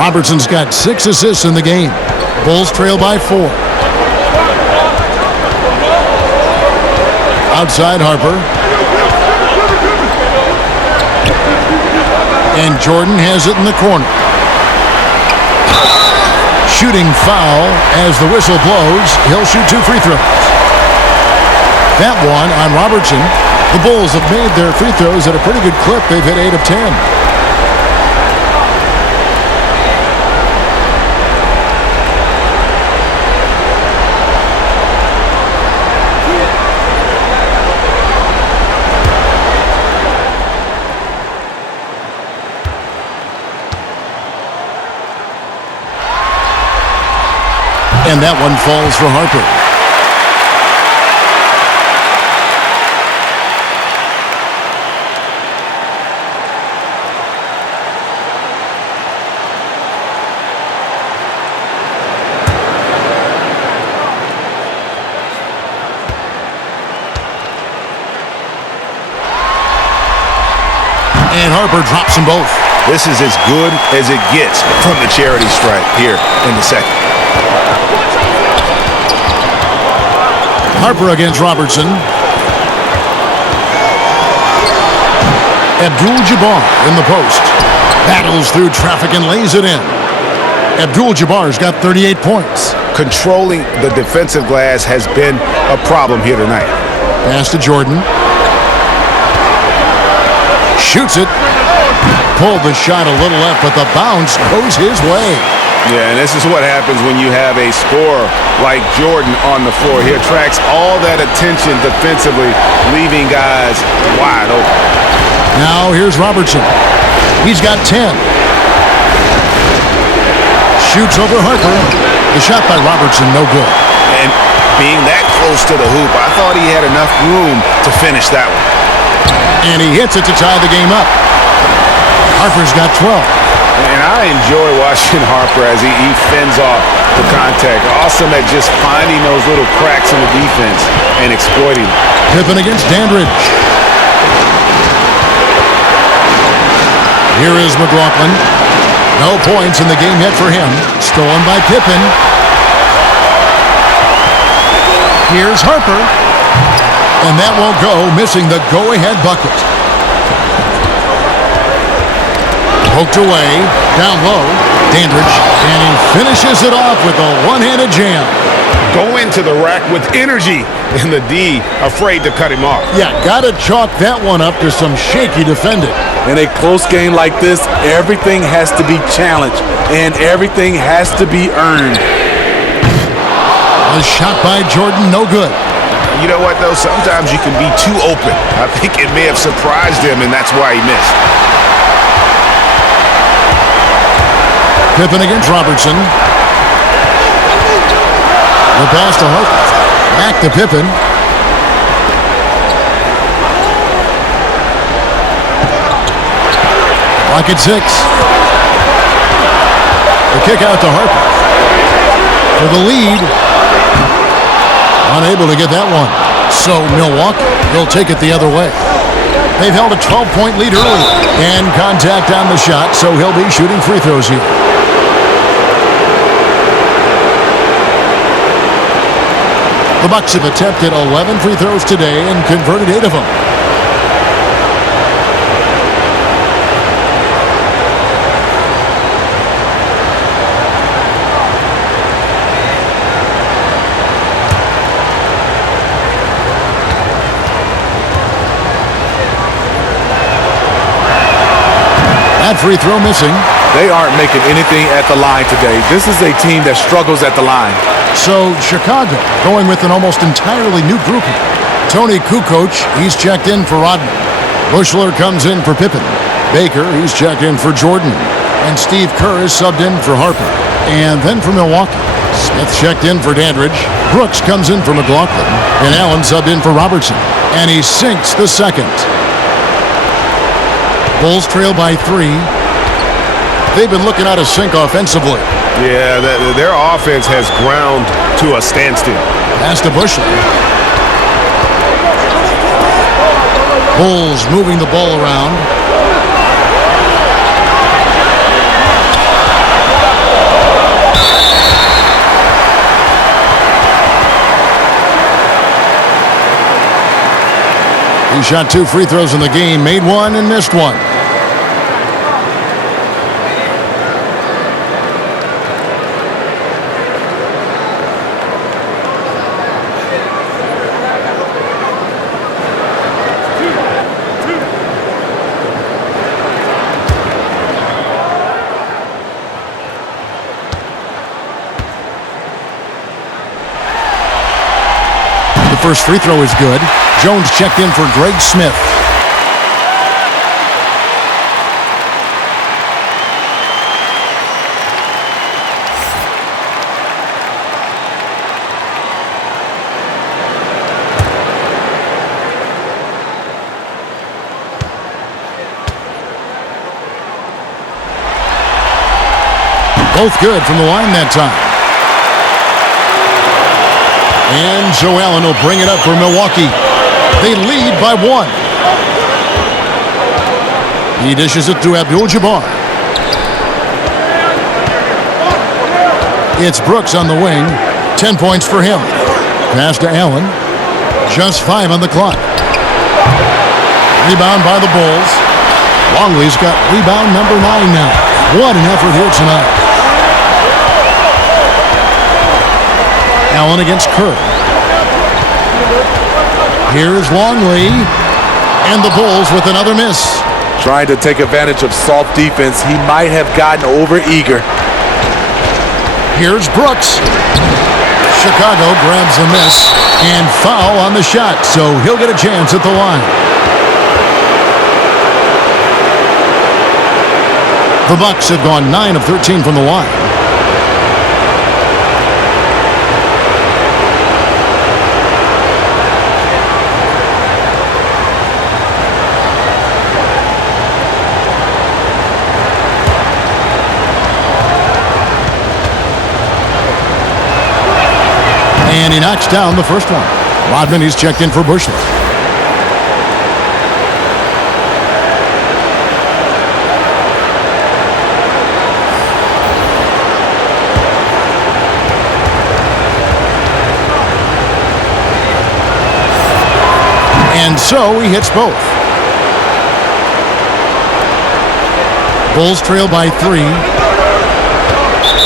Robertson's got 6 assists in the game. Bulls trail by 4. Outside Harper. And Jordan has it in the corner. Shooting foul as the whistle blows. He'll shoot 2 free throws. That one on Robertson. The Bulls have made their free throws at a pretty good clip. They've hit 8 of 10. And that one falls for Harper. And Harper drops them both. This is as good as it gets from the charity stripe here in the second. Harper against Robertson. Abdul-Jabbar in the post. Battles through traffic and lays it in. Abdul-Jabbar's got 38 points. Controlling the defensive glass has been a problem here tonight. Pass to Jordan. Shoots it. Pulled the shot a little left, but the bounce goes his way. Yeah, and this is what happens when you have a scorer like Jordan on the floor. He attracts all that attention defensively, leaving guys wide open. Now here's Robertson. He's got 10. Shoots over Harper. The shot by Robertson, no good. And being that close to the hoop, I thought he had enough room to finish that one. And he hits it to tie the game up. Harper's got 12. And I enjoy watching Harper as he fends off the contact. Awesome at just finding those little cracks in the defense and exploiting them. Pippen against Dandridge. Here is McLaughlin. No points in the game yet for him. Stolen by Pippen. Here's Harper. And that won't go, missing the go-ahead bucket. Poked away, down low, Dandridge, and he finishes it off with a one-handed jam. Go into the rack with energy, and the D afraid to cut him off. Yeah, gotta chalk that one up to some shaky defending. In a close game like this, everything has to be challenged, and everything has to be earned. A shot by Jordan, no good. You know what, though? Sometimes you can be too open. I think it may have surprised him, and that's why he missed. Pippen against Robertson. The pass to Harper. Back to Pippen. Clock at 6. The kick out to Harper. For the lead. Unable to get that one. So Milwaukee will take it the other way. They've held a 12-point lead early. And contact on the shot, so he'll be shooting free throws here. The Bucks have attempted 11 free throws today and converted 8 of them. That free throw missing. They aren't making anything at the line today. This is a team that struggles at the line. So Chicago going with an almost entirely new grouping. Tony Kukoc, he's checked in for Rodman. Bushler comes in for Pippen. Baker, he's checked in for Jordan. And Steve Kerr is subbed in for Harper. And then for Milwaukee, Smith checked in for Dandridge. Brooks comes in for McLaughlin. And Allen subbed in for Robertson. And he sinks the second. Bulls trail by 3. They've been looking out of sync offensively. Yeah, their offense has ground to a standstill. Pass to Bushler. Bulls moving the ball around. He shot 2 free throws in the game, made one and missed one. The first free throw is good. Jones checked in for Greg Smith. Both good from the line that time. And Joe Allen will bring it up for Milwaukee. They lead by 1. He dishes it to Abdul-Jabbar. It's Brooks on the wing. 10 points for him. Pass to Allen. Just 5 on the clock. Rebound by the Bulls. Longley's got rebound number 9 now. What an effort here tonight. Allen against Kerr. Here's Longley. And the Bulls with another miss. Trying to take advantage of soft defense. He might have gotten over-eager. Here's Brooks. Chicago grabs a miss and foul on the shot, so he'll get a chance at the line. The Bucks have gone 9 of 13 from the line. And he knocks down the first one. Rodman, he's checked in for Bushley. And so he hits both. Bulls trail by 3.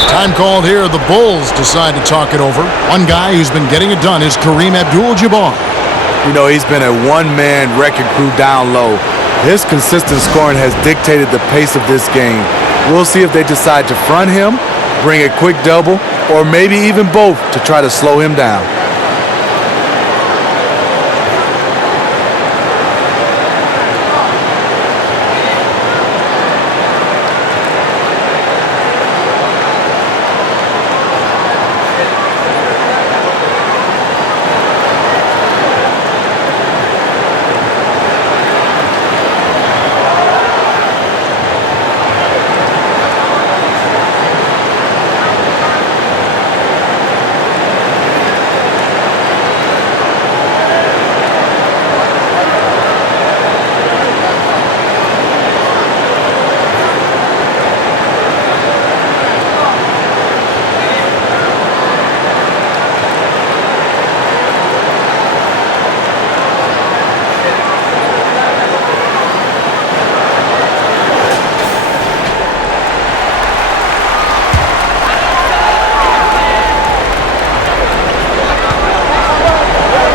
Time called here. The Bulls decide to talk it over. One guy who's been getting it done is Kareem Abdul-Jabbar. You know, he's been a one-man wrecking crew down low. His consistent scoring has dictated the pace of this game. We'll see if they decide to front him, bring a quick double, or maybe even both to try to slow him down.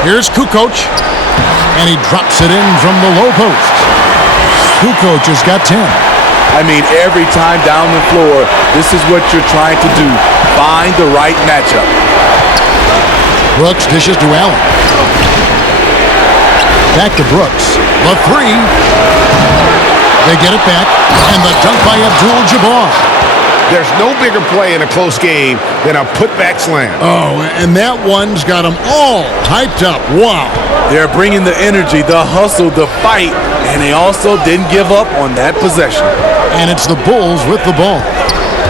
Here's Kukoc, and he drops it in from the low post. Kukoc has got 10. I mean, every time down the floor, this is what you're trying to do. Find the right matchup. Brooks dishes to Allen. Back to Brooks. The 3. They get it back, and the dunk by Abdul-Jabbar. There's no bigger play in a close game than a putback slam. Oh, and that one's got them all hyped up. Wow. They're bringing the energy, the hustle, the fight, and they also didn't give up on that possession. And it's the Bulls with the ball.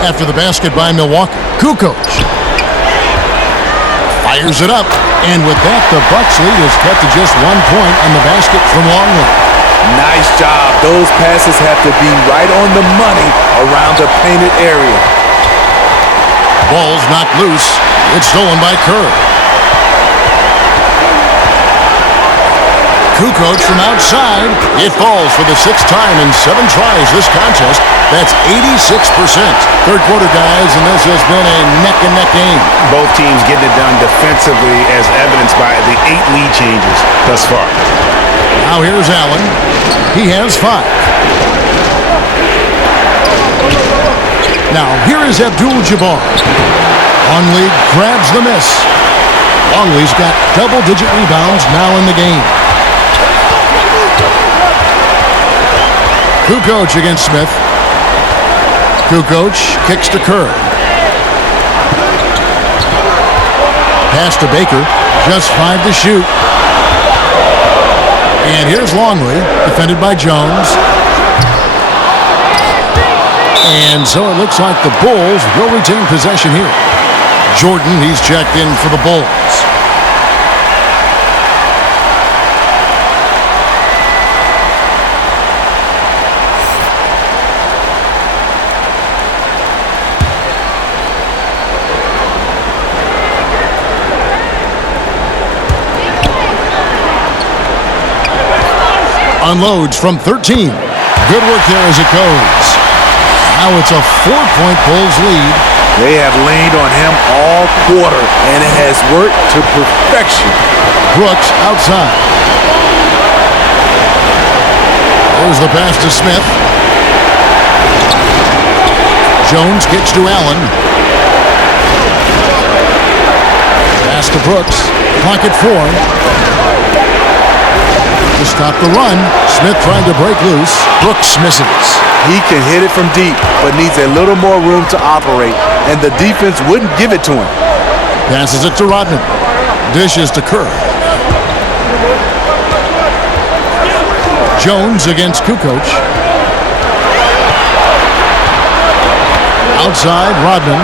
After the basket by Milwaukee, Kukoc fires it up. And with that, the Bucks lead is cut to just 1 point on the basket from Longley. Nice job. Those passes have to be right on the money around the painted area. Ball's knocked loose. It's stolen by Kerr. Kukoc from outside. It falls for the 6th time in 7 tries this contest. That's 86%. Third quarter, guys, and this has been a neck-and-neck game. Both teams getting it done defensively as evidenced by the 8 lead changes thus far. Now here's Allen. He has 5. Now here is Abdul-Jabbar. Longley grabs the miss. Longley's got double-digit rebounds now in the game. Kukoc against Smith. Kukoc kicks to Kerr. Pass to Baker. Just 5 to shoot. And here's Longley, defended by Jones. And so it looks like the Bulls will retain possession here. Jordan, he's checked in for the Bulls. Unloads from 13. Good work there as it goes. Now it's a 4-point Bulls lead. They have leaned on him all quarter, and it has worked to perfection. Brooks outside. There's the pass to Smith. Jones kicks to Allen. Pass to Brooks. Clock at 4. To stop the run. Smith trying to break loose. Brooks misses. He can hit it from deep, but needs a little more room to operate, and the defense wouldn't give it to him. Passes it to Rodman. Dishes to Kerr. Jones against Kukoc. Outside, Rodman.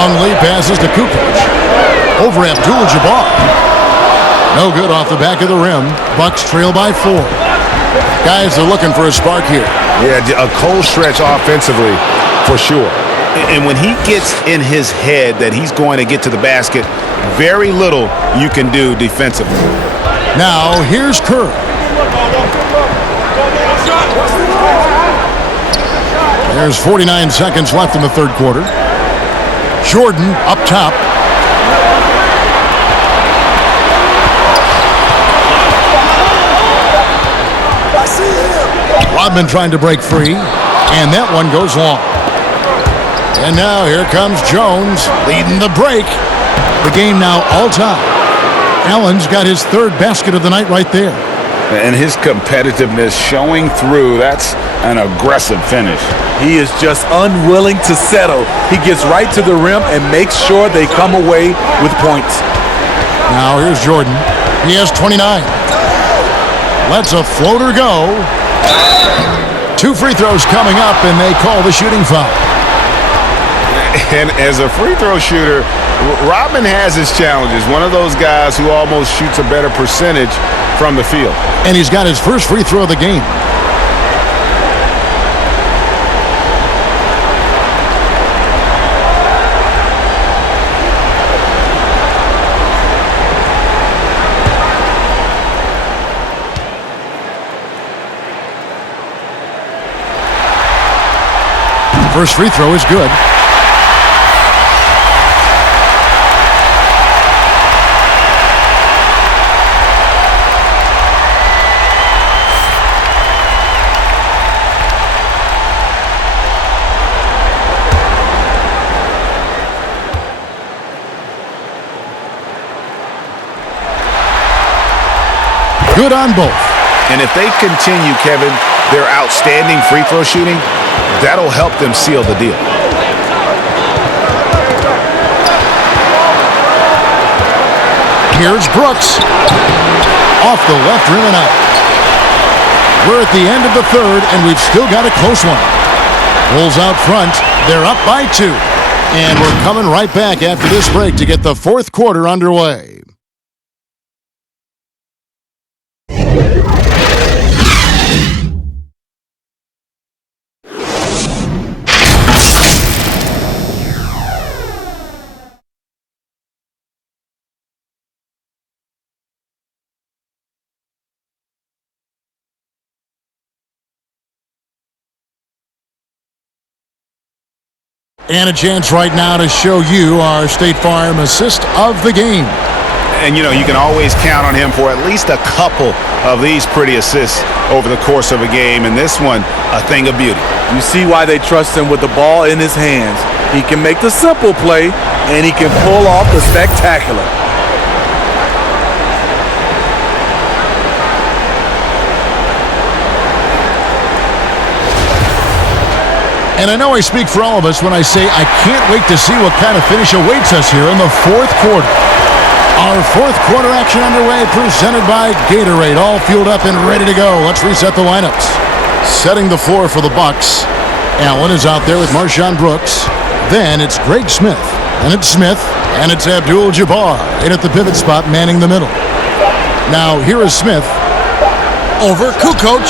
Longley passes to Kukoc. Over Abdul-Jabbar. No good off the back of the rim. Bucks trail by 4. Guys are looking for a spark here. Yeah, a cold stretch offensively for sure. And when he gets in his head that he's going to get to the basket, very little you can do defensively. Now here's Kerr. There's 49 seconds left in the third quarter. Jordan up top. Rodman trying to break free, and that one goes long. And now here comes Jones leading the break. The game now all time. Allen's got his 3rd basket of the night right there. And his competitiveness showing through. That's an aggressive finish. He is just unwilling to settle. He gets right to the rim and makes sure they come away with points. Now here's Jordan. He has 29. Lets a floater go. 2 free throws coming up, and they call the shooting foul. And as a free throw shooter, Rodman has his challenges. One of those guys who almost shoots a better percentage from the field. And he's got his first free throw of the game. First free throw is good. Good on both. And if they continue, Kevin, their outstanding free throw shooting, that'll help them seal the deal. Here's Brooks. Off the left rim and out. We're at the end of the third, and we've still got a close one. Bulls out front. They're up by 2. And we're coming right back after this break to get the fourth quarter underway. And a chance right now to show you our State Farm assist of the game. And, you know, you can always count on him for at least a couple of these pretty assists over the course of a game. And this one, a thing of beauty. You see why they trust him with the ball in his hands. He can make the simple play, and he can pull off the spectacular. And I know I speak for all of us when I say I can't wait to see what kind of finish awaits us here in the fourth quarter. Our fourth quarter action underway, presented by Gatorade, all fueled up and ready to go. Let's reset the lineups. Setting the floor for the Bucks. Allen is out there with Marshawn Brooks. Then it's Greg Smith. And it's Smith. And it's Abdul-Jabbar in at the pivot spot, manning the middle. Now here is Smith. Over Kukoc.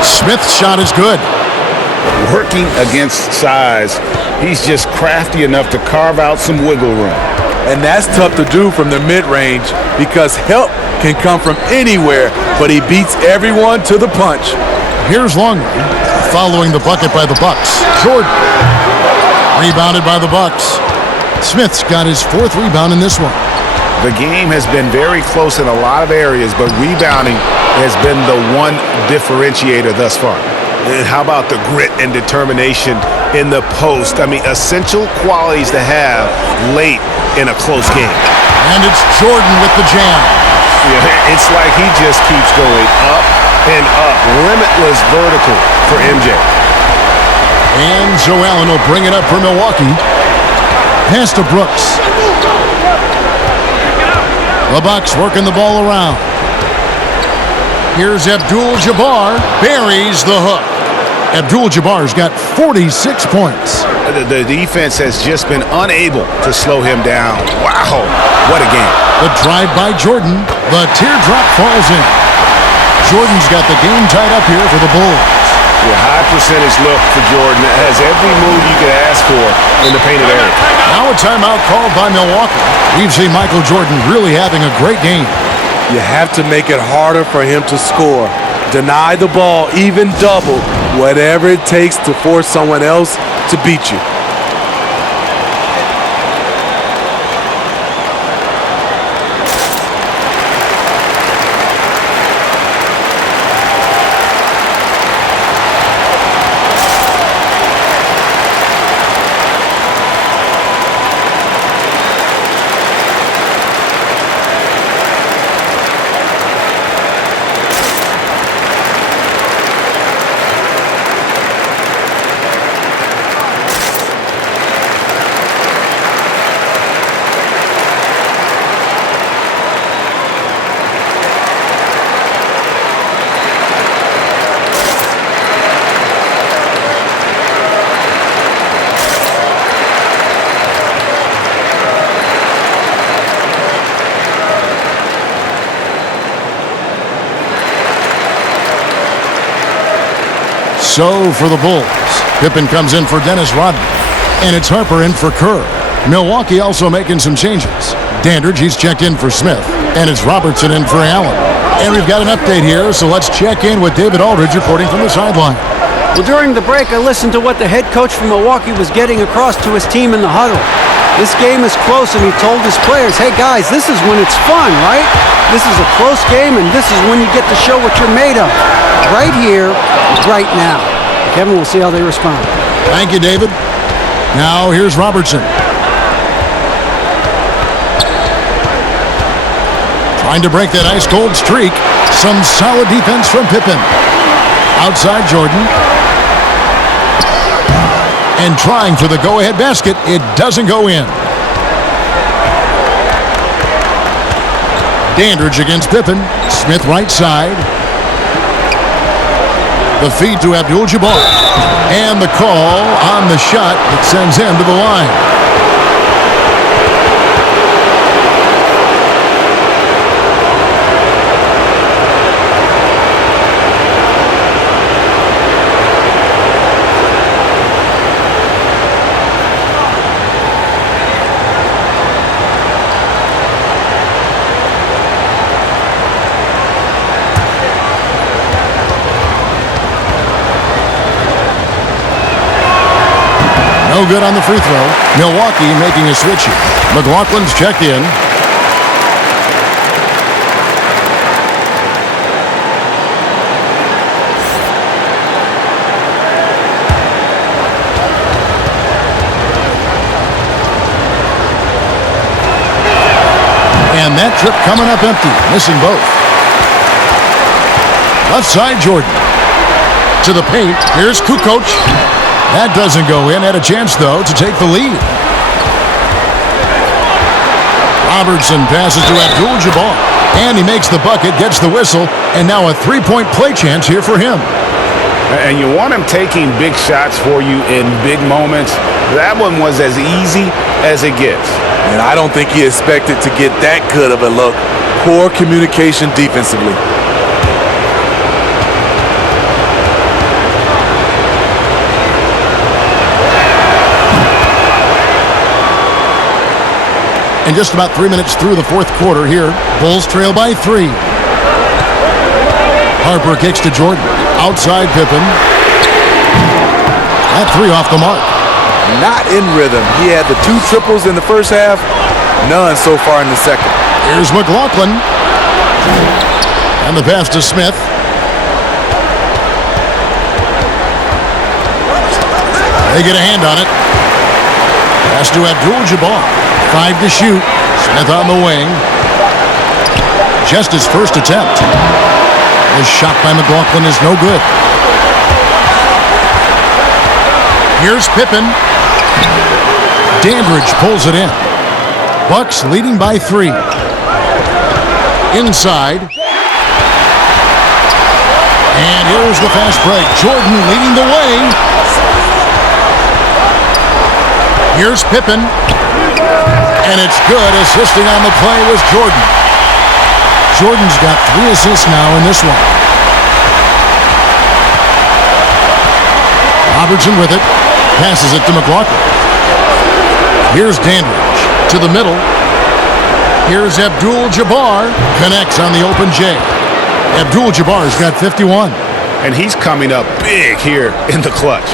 Smith's shot is good. Working against size, he's just crafty enough to carve out some wiggle room. And that's tough to do from the mid-range because help can come from anywhere, but he beats everyone to the punch. Here's Longley, following the bucket by the Bucks. Jordan, rebounded by the Bucks. Smith's got his fourth rebound in this one. The game has been very close in a lot of areas, but rebounding has been the one differentiator thus far. And how about the grit and determination in the post? I mean, essential qualities to have late in a close game. And it's Jordan with the jam. Yeah, it's like he just keeps going up and up. Limitless vertical for MJ. And Joe Allen will bring it up for Milwaukee. Pass to Brooks. The Bucks working the ball around. Here's Abdul-Jabbar. Buries the hook. Abdul-Jabbar's got 46 points. The defense has just been unable to slow him down. Wow, what a game. The drive by Jordan. The teardrop falls in. Jordan's got the game tied up here for the Bulls. Yeah, high percentage look for Jordan. Has every move you could ask for in the painted area. Now a timeout called by Milwaukee. We've seen Michael Jordan really having a great game. You have to make it harder for him to score. Deny the ball, even double, whatever it takes to force someone else to beat you. So for the Bulls, Pippen comes in for Dennis Rodman, and it's Harper in for Kerr. Milwaukee also making some changes. Dandridge, he's checked in for Smith, and it's Robertson in for Allen. And we've got an update here, so let's check in with David Aldridge reporting from the sideline. Well, during the break, I listened to what the head coach from Milwaukee was getting across to his team in the huddle. This game is close, and he told his players, hey guys, this is when it's fun, right? This is a close game, and this is when you get to show what you're made of. Right here, right now. Kevin, we'll see how they respond. Thank you, David. Now here's Robertson. Trying to break that ice-cold streak. Some solid defense from Pippen. Outside Jordan. And trying for the go-ahead basket. It doesn't go in. Dandridge against Pippen. Smith right side. The feed to Abdul-Jabbar. And the call on the shot that sends him to the line. No good on the free throw. Milwaukee making a switch here. McLaughlin's checked in. And that trip coming up empty, missing both. Left side, Jordan. To the paint, here's Kukoc. That doesn't go in. Had a chance, though, to take the lead. Robertson passes to Abdul-Jabbar. And he makes the bucket, gets the whistle, and now a three-point play chance here for him. And you want him taking big shots for you in big moments. That one was as easy as it gets. And I don't think he expected to get that good of a look. Poor communication defensively. And just about 3 minutes through the fourth quarter here, Bulls trail by 3. Harper kicks to Jordan. Outside Pippen. That three off the mark. Not in rhythm. He had the 2 triples in the first half, none so far in the second. Here's McLaughlin. And the pass to Smith. They get a hand on it. Pass to Abdul-Jabbar. 5 to shoot. Smith on the wing. Just his first attempt. The shot by McLaughlin is no good. Here's Pippen. Dandridge pulls it in. Bucks leading by 3. Inside. And here's the fast break. Jordan leading the way. Here's Pippen. And it's good. Assisting on the play was Jordan. Jordan's got 3 assists now in this one. Robertson with it. Passes it to McLaughlin. Here's Dandridge to the middle. Here's Abdul-Jabbar. Connects on the open J. Abdul-Jabbar's got 51. And he's coming up big here in the clutch.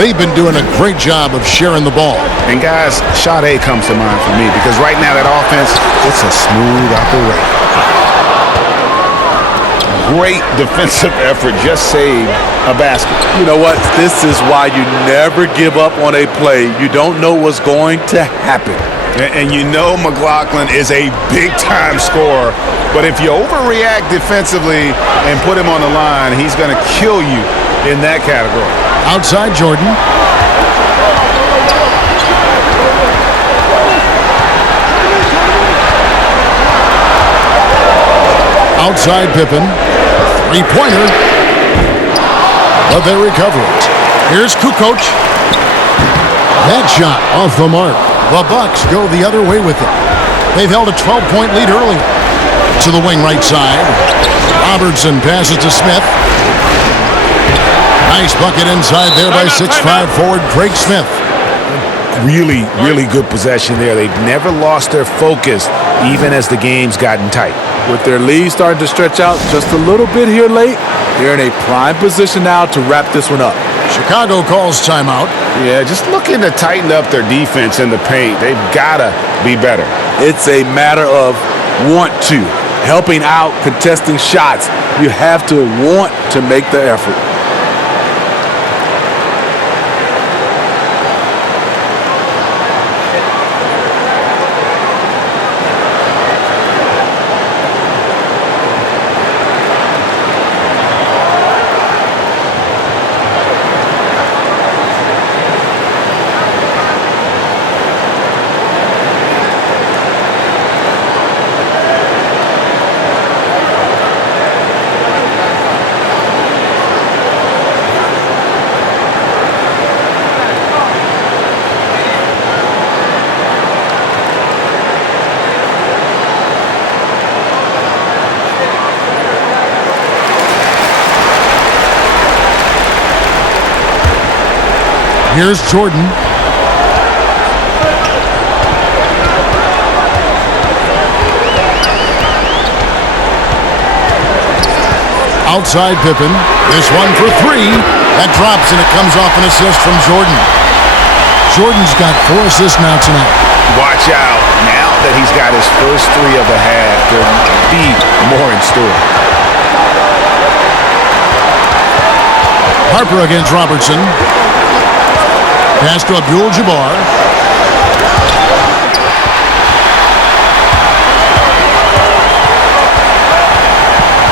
They've been doing a great job of sharing the ball. And guys, shot A comes to mind for me because right now that offense, it's a smooth operation. Great defensive effort, just saved a basket. You know what? This is why you never give up on a play. You don't know what's going to happen. And you know McLaughlin is a big-time scorer, but if you overreact defensively and put him on the line, he's going to kill you in that category. Outside Jordan. Outside Pippen. Three-pointer. But they recover it. Here's Kukoc. That shot off the mark. The Bucks go the other way with it. They've held a 12-point lead earlier. To the wing right side. Robertson passes to Smith. Nice bucket inside there by 6'5" forward Craig Smith. Really, really good possession there. They've never lost their focus, even as the game's gotten tight. With their lead starting to stretch out just a little bit here late, they're in a prime position now to wrap this one up. Chicago calls timeout. Yeah, just looking to tighten up their defense in the paint. They've got to be better. It's a matter of want to. Helping out, contesting shots. You have to want to make the effort. Here's Jordan. Outside Pippen. This one for 3. That drops and it comes off an assist from Jordan. Jordan's got 4 assists now tonight. Watch out. Now that he's got his first 3 of the half, there might be more in store. Harper against Robertson. Pass to Abdul-Jabbar.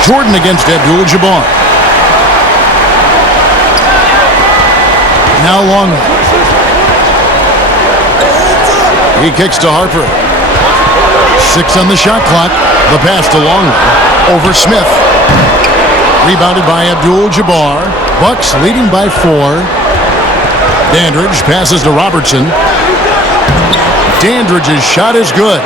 Jordan against Abdul-Jabbar. Now Longley. He kicks to Harper. 6 on the shot clock. The pass to Longley. Over Smith. Rebounded by Abdul-Jabbar. Bucks leading by 4. Dandridge passes to Robertson. Dandridge's shot is good.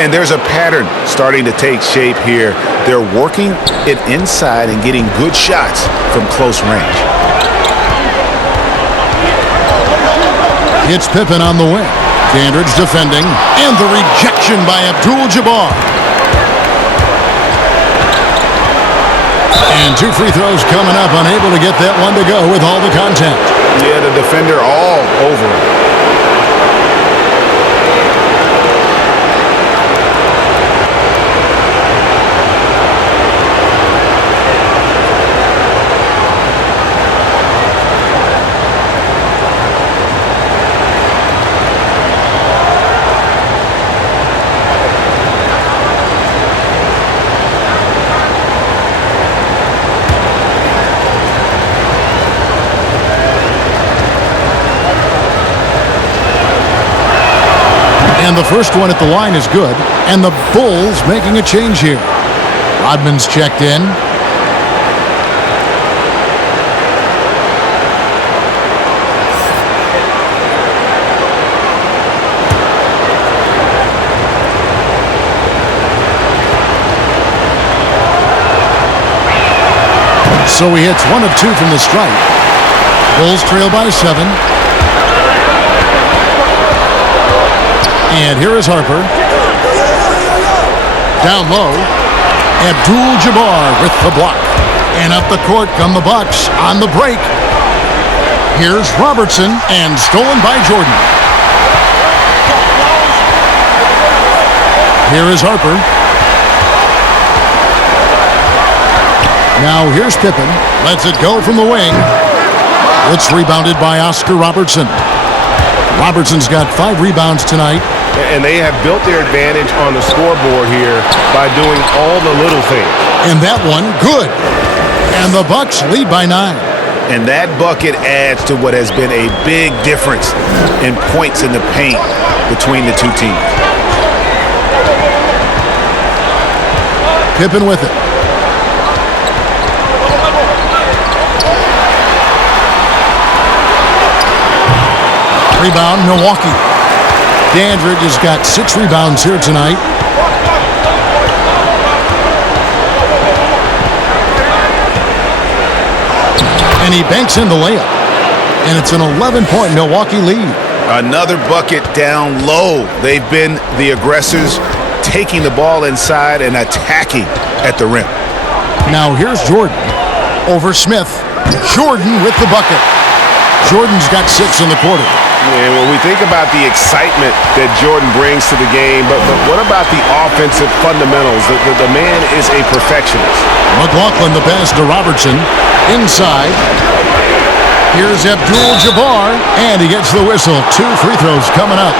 And there's a pattern starting to take shape here. They're working it inside and getting good shots from close range. It's Pippen on the wing. Dandridge defending. And the rejection by Abdul-Jabbar. And 2 free throws coming up. Unable to get that one to go with all the contact. Yeah, the defender all over it. And the first one at the line is good. And the Bulls making a change here. Rodman's checked in. So he hits 1 of 2 from the stripe. Bulls trail by 7. And here is Harper. Down low. Abdul-Jabbar with the block. And up the court come the Bucks on the break. Here's Robertson and stolen by Jordan. Here is Harper. Now here's Pippen. Lets it go from the wing. It's rebounded by Oscar Robertson. Robertson's got 5 rebounds tonight. And they have built their advantage on the scoreboard here by doing all the little things. And that one, good. And the Bucks lead by 9. And that bucket adds to what has been a big difference in points in the paint between the two teams. Pippen with it. Rebound, Milwaukee. Dandridge has got 6 rebounds here tonight. And he banks in the layup. And it's an 11-point Milwaukee lead. Another bucket down low. They've been the aggressors, taking the ball inside and attacking at the rim. Now here's Jordan over Smith. Jordan with the bucket. Jordan's got 6 in the quarter. And when we think about the excitement that Jordan brings to the game, but what about the offensive fundamentals? The man is a perfectionist. McLaughlin the pass to Robertson. Inside. Here's Abdul-Jabbar, and he gets the whistle. 2 free throws coming up.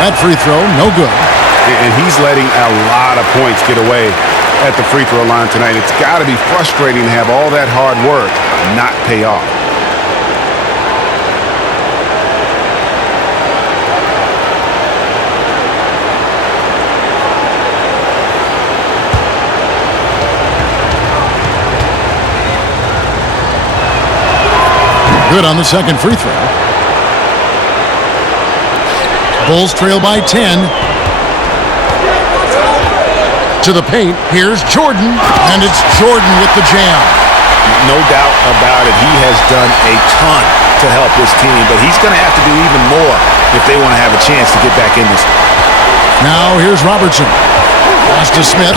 That free throw, no good. And he's letting a lot of points get away at the free throw line tonight. It's got to be frustrating to have all that hard work not pay off. Good on the second free throw. Bulls trail by 10. To the paint, here's Jordan, and it's Jordan with the jam. No doubt about it. He has done a ton to help his team, but he's going to have to do even more if they want to have a chance to get back in this. Now here's Robertson. Pass to Smith.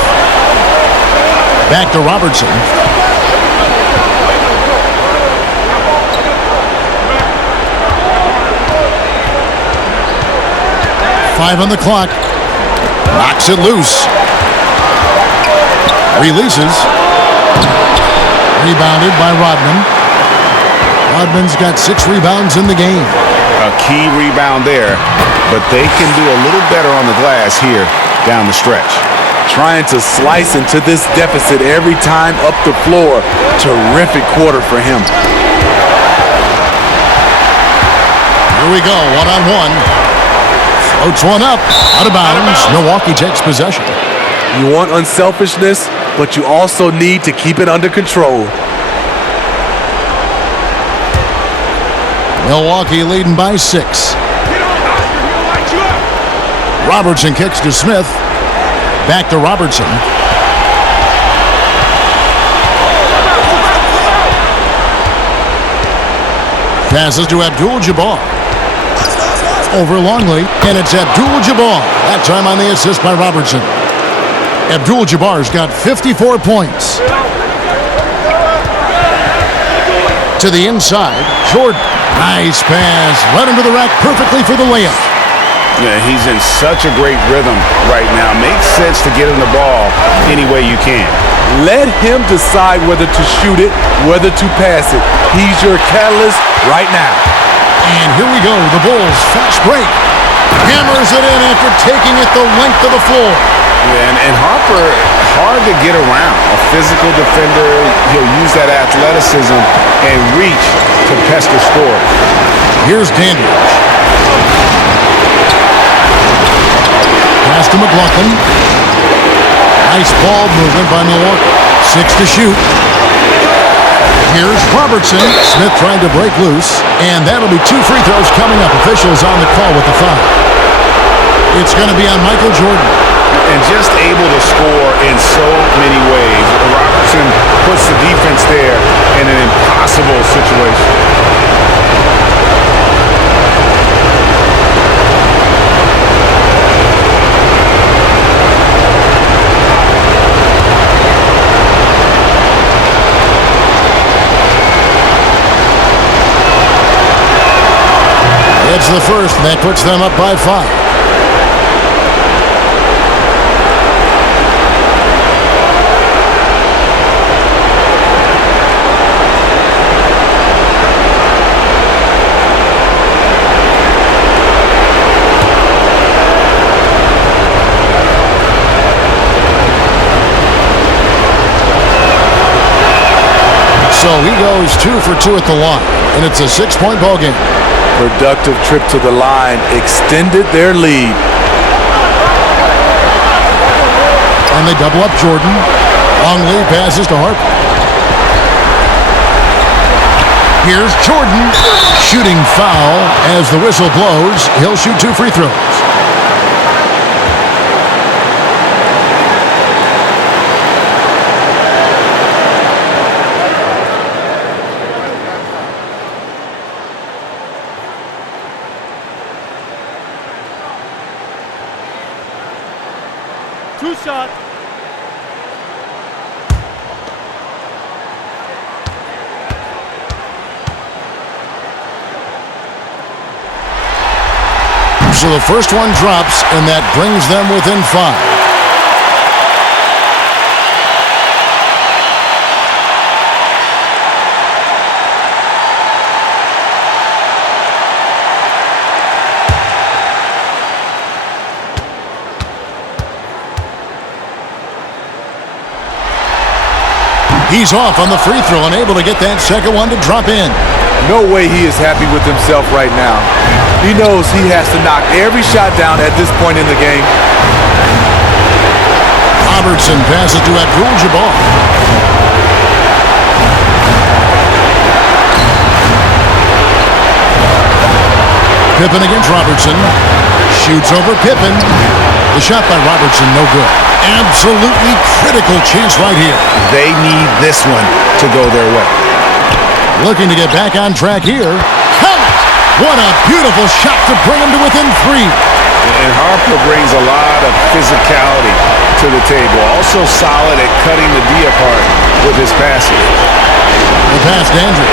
Back to Robertson. Five on the clock. Knocks it loose. Releases. Rebounded by Rodman. Rodman's got 6 rebounds in the game. A key rebound there, but they can do a little better on the glass here down the stretch. Trying to slice into this deficit every time up the floor. Terrific quarter for him. Here we go, one-on-one. Floats one up, out of bounds. Milwaukee takes possession. You want unselfishness, but you also need to keep it under control. Milwaukee leading by 6. Robertson kicks to Smith. Back to Robertson. Passes to Abdul-Jabbar. Over Longley, and it's Abdul-Jabbar. That time on the assist by Robertson. Abdul-Jabbar's got 54 points. To the inside, Jordan. Nice pass. Right into the rack perfectly for the layup. Yeah, he's in such a great rhythm right now. Makes sense to get him the ball any way you can. Let him decide whether to shoot it, whether to pass it. He's your catalyst right now. And here we go. The Bulls fast break. Hammers it in after taking it the length of the floor. Yeah, and Harper, hard to get around. A physical defender, he'll use that athleticism and reach to pester score. Here's Dandridge. Pass to McLaughlin. Nice ball movement by Milwaukee. 6 to shoot. Here's Robertson. Smith trying to break loose. And that'll be 2 free throws coming up. Officials on the call with the foul. It's going to be on Michael Jordan. And just able to score in so many ways. Robertson puts the defense there in an impossible situation. It's the first, and that puts them up by 5. So he goes 2 for 2 at the line, and it's a 6-point ball game. Productive trip to the line extended their lead. And they double up Jordan. Longley passes to Harper. Here's Jordan. Shooting foul as the whistle blows. He'll shoot 2 free throws. Two shots. So the first one drops, and that brings them within 5. He's off on the free throw and able to get that second one to drop in. No way he is happy with himself right now. He knows he has to knock every shot down at this point in the game. Robertson passes to Abdul-Jabbar. Pippen against Robertson. Shoots over Pippen. The shot by Robertson, no good. Absolutely critical chance right here. They need this one to go their way. Looking to get back on track here. Count it! What a beautiful shot to bring him to within 3. And Harper brings a lot of physicality to the table. Also solid at cutting the D apart with his passing. The pass to Andrew.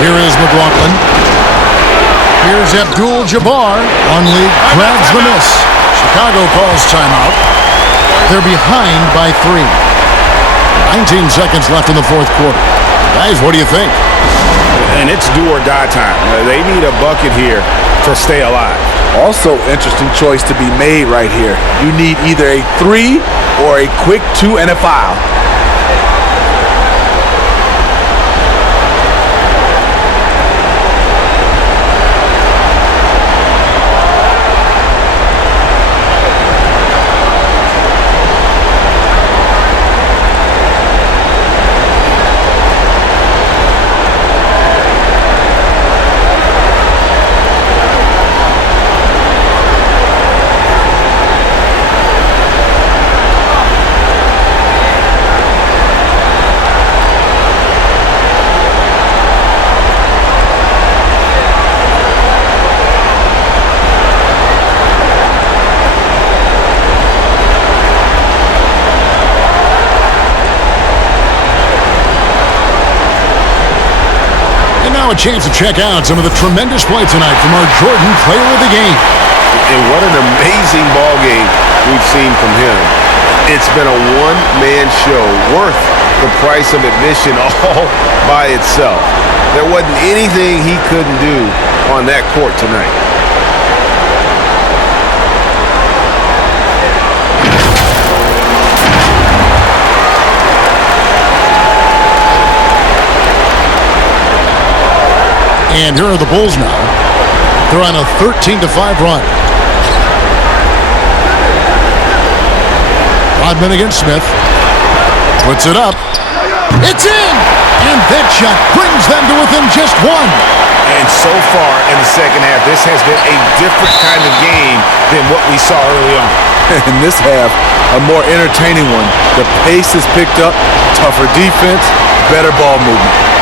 Here is McLaughlin. Here's Abdul-Jabbar. One lead grabs the miss. Chicago calls timeout. They're behind by 3. 19 seconds left in the fourth quarter. Guys, what do you think? And it's do or die time. They need a bucket here to stay alive. Also, interesting choice to be made right here. You need either a 3 or a quick 2 and a foul. Now a chance to check out some of the tremendous play tonight from our Jordan Player of the Game. And what an amazing ball game we've seen from him. It's been a one-man show worth the price of admission all by itself. There wasn't anything he couldn't do on that court tonight. And here are the Bulls now. They're on a 13-5 run. Rodman against Smith. Puts it up. It's in! And that shot brings them to within just 1. And so far in the second half, this has been a different kind of game than what we saw early on. In this half, a more entertaining one. The pace is picked up, tougher defense, better ball movement.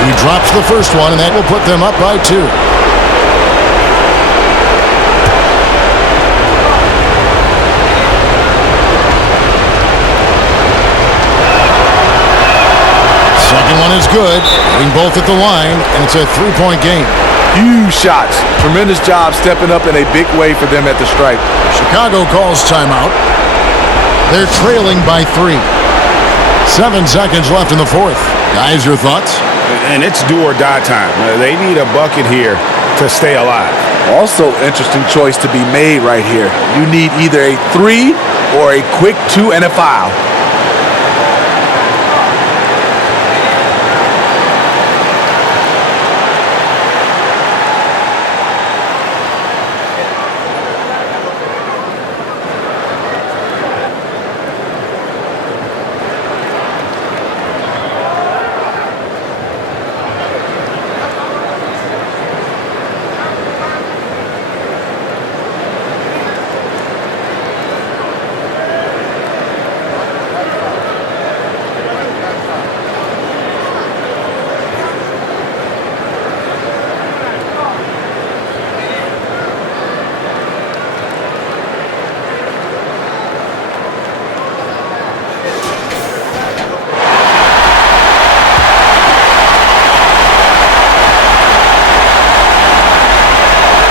He drops the first one, and that will put them up by 2. Second one is good. Hitting both at the line, and it's a 3-point game. Huge shots. Tremendous job stepping up in a big way for them at the stripe. Chicago calls timeout. They're trailing by 3. 7 seconds left in the fourth. Guys, your thoughts? And it's do or die time. They need a bucket here to stay alive. Also, interesting choice to be made right here. You need either a 3 or a quick 2 and a foul.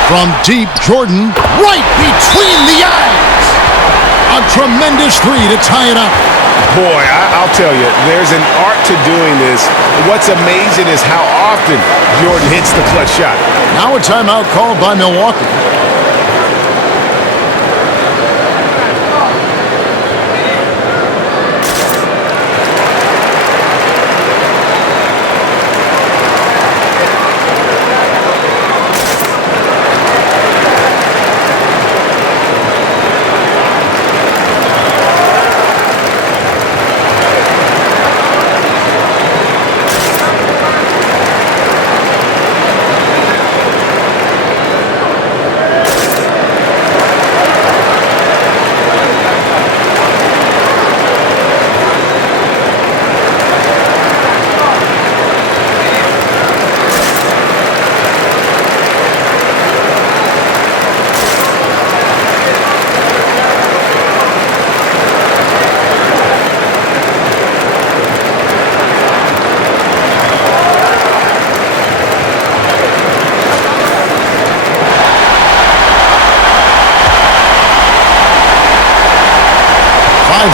From deep, Jordan, right between the eyes. A tremendous 3 to tie it up. Boy, I'll tell you, there's an art to doing this. What's amazing is how often Jordan hits the clutch shot. Now a timeout called by Milwaukee.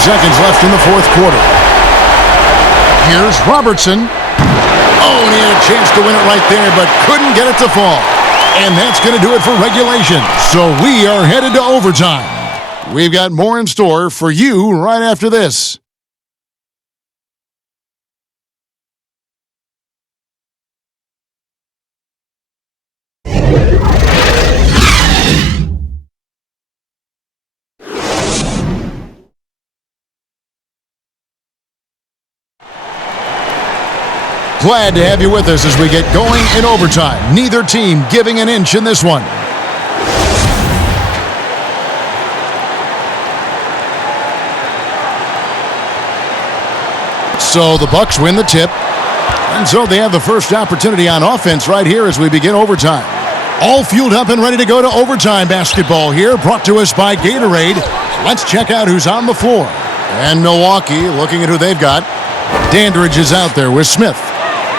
seconds left in the fourth quarter. Here's Robertson. Oh, and he had a chance to win it right there, but couldn't get it to fall. And that's going to do it for regulation. So we are headed to overtime. We've got more in store for you right after this. Glad to have you with us as we get going in overtime. Neither team giving an inch in this one. So the Bucks win the tip. And so they have the first opportunity on offense right here as we begin overtime. All fueled up and ready to go to overtime basketball here, brought to us by Gatorade. Let's check out who's on the floor. And Milwaukee, looking at who they've got. Dandridge is out there with Smith.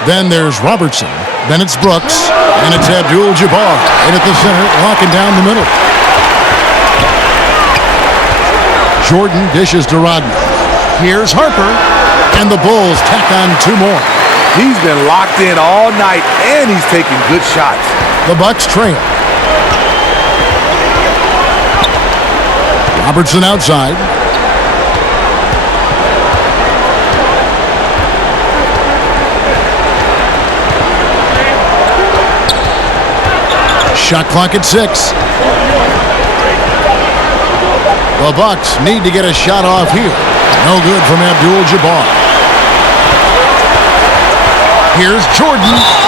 Then there's Robertson. Then it's Brooks. And it's Abdul-Jabbar in at the center, locking down the middle. Jordan dishes to Rodman. Here's Harper. And the Bulls tack on 2 more. He's been locked in all night, and he's taking good shots. The Bucks trail. Robertson outside. Shot clock at 6. The Bucks need to get a shot off here. No good from Abdul-Jabbar. Here's Jordan.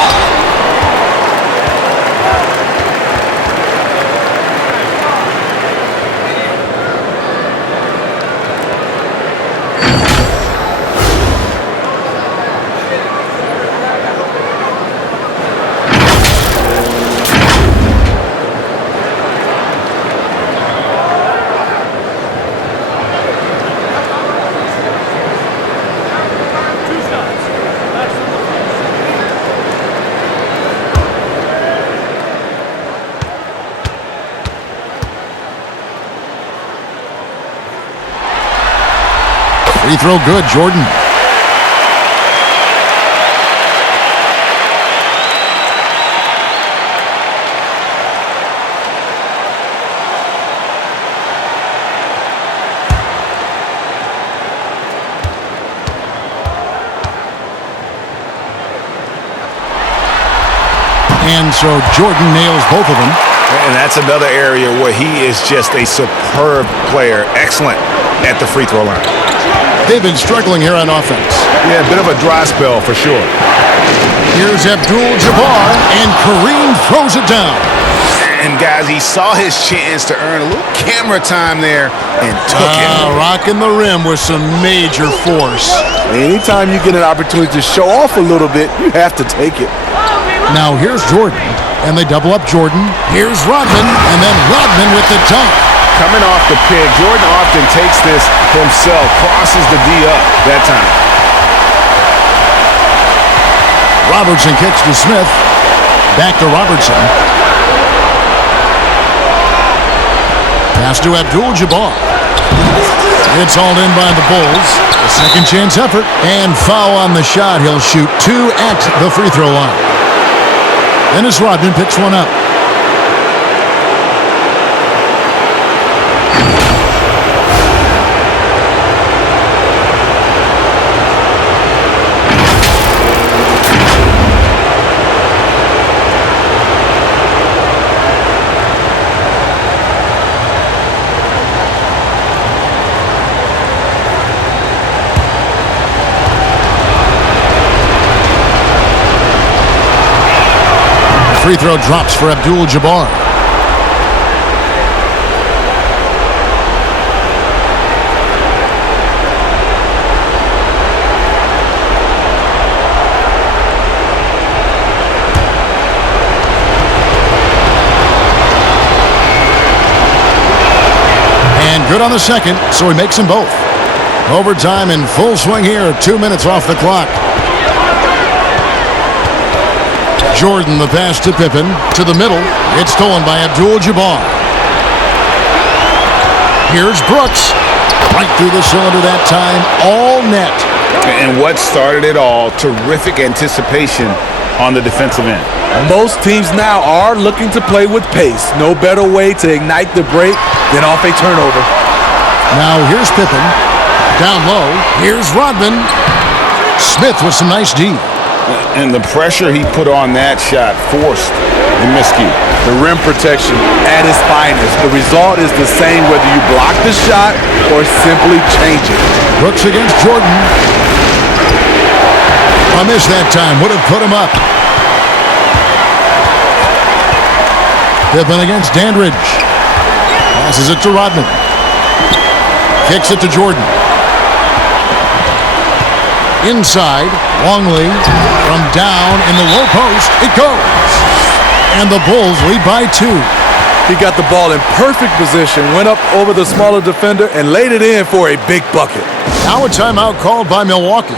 Free throw good, Jordan. And so Jordan nails both of them. And that's another area where he is just a superb player. Excellent at the free throw line. They've been struggling here on offense. Yeah, a bit of a dry spell for sure. Here's Abdul-Jabbar, and Kareem throws it down. And guys, he saw his chance to earn a little camera time there and took it. Rocking the rim with some major force. Anytime you get an opportunity to show off a little bit, you have to take it. Now here's Jordan, and they double up Jordan. Here's Rodman, and then Rodman with the dunk. Coming off the pick, Jordan often takes this himself, crosses the D up that time. Robertson kicks to Smith. Back to Robertson. Pass to Abdul-Jabbar. It's hauled in by the Bulls. A second chance effort. And foul on the shot. He'll shoot 2 at the free throw line. Dennis Rodman picks one up. Free throw drops for Abdul-Jabbar. And good on the second, so he makes them both. Overtime in full swing here, 2 minutes off the clock. Jordan, the pass to Pippen, to the middle. It's stolen by Abdul-Jabbar. Here's Brooks. Right through the cylinder that time, all net. And what started it all, terrific anticipation on the defensive end. Most teams now are looking to play with pace. No better way to ignite the break than off a turnover. Now here's Pippen. Down low, here's Rodman. Smith with some nice D. And the pressure he put on that shot forced the miscue. The rim protection at its finest. The result is the same whether you block the shot or simply change it. Brooks against Jordan. A miss that time. Would have put him up. Pippen against Dandridge. Passes it to Rodman. Kicks it to Jordan. Inside, Longley from down in the low post. It goes. And the Bulls lead by 2. He got the ball in perfect position, went up over the smaller defender, and laid it in for a big bucket. Now a timeout called by Milwaukee.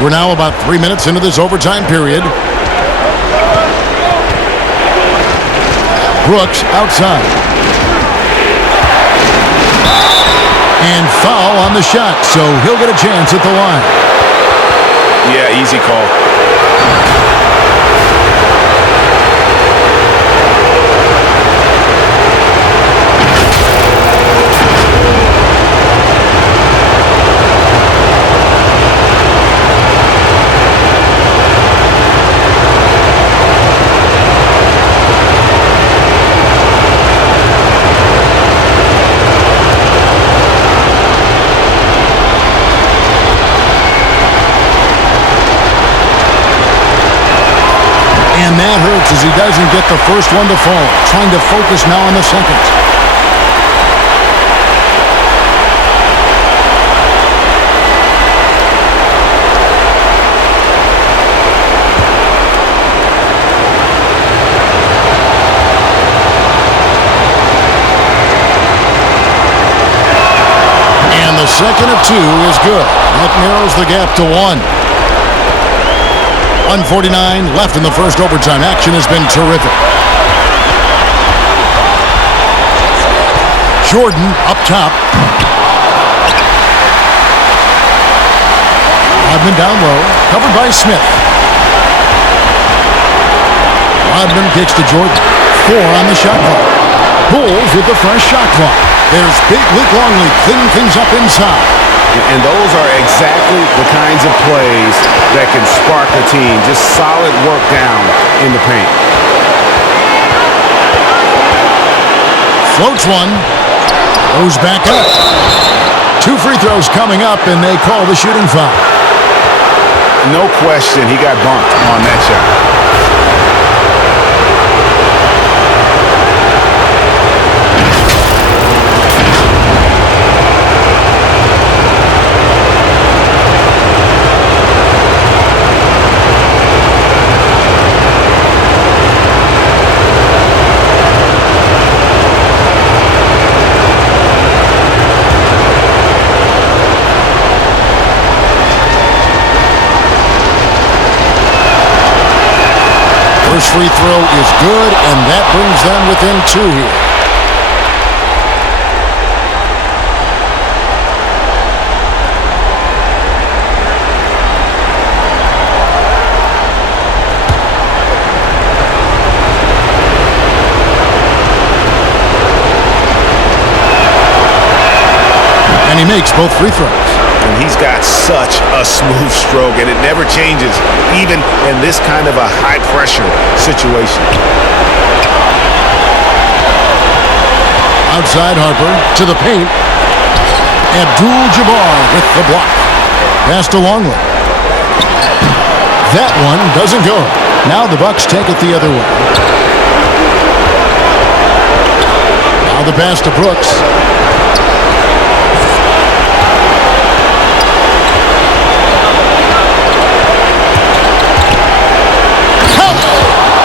We're now about 3 minutes into this overtime period. Brooks outside. And foul on the shot, so he'll get a chance at the line. Yeah, easy call. And that hurts as he doesn't get the first one to fall. Trying to focus now on the second. And the second of 2 is good. That narrows the gap to 1. 1:49 left in the first overtime. Action has been terrific. Jordan up top. Rodman down low. Covered by Smith. Rodman kicks to Jordan. 4 on the shot clock. Bulls with the fresh shot clock. There's big Luke Longley cleaning things up inside. And those are exactly the kinds of plays that can spark a team. Just solid work down in the paint. Floats one. Goes back up. 2 free throws coming up, and they call the shooting foul. No question, he got bumped on that shot. First free throw is good, and that brings them within 2 here. makes both free throws. And he's got such a smooth stroke, and it never changes, even in this kind of a high-pressure situation. Outside Harper to the paint. Abdul-Jabbar with the block. Pass to Longley. That one doesn't go. Now the Bucks take it the other way. Now the pass to Brooks.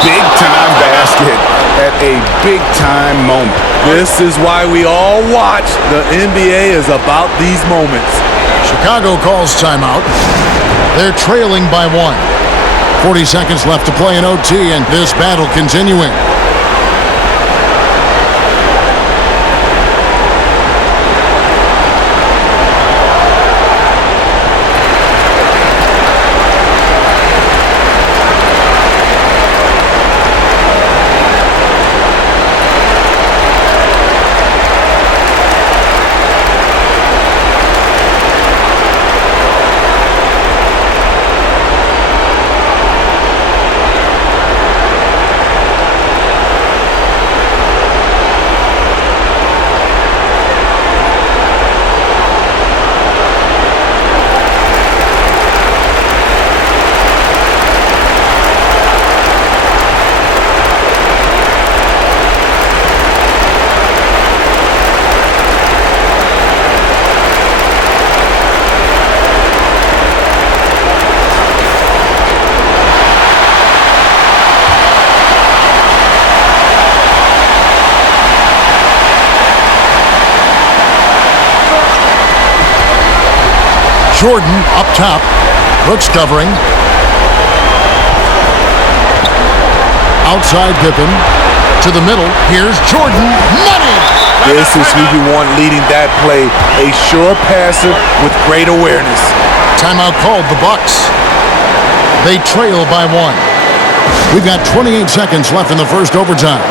Big-time basket at a big-time moment. This is why we all watch. The NBA is about these moments. Chicago calls timeout. They're trailing by 1. 40 seconds left to play in OT, and this battle continuing. Jordan up top. Brooks covering. Outside Pippen. To the middle. Here's Jordan. Money! This is who you want leading that play. A sure passer with great awareness. Timeout called the Bucks. They trail by 1. We've got 28 seconds left in the first overtime.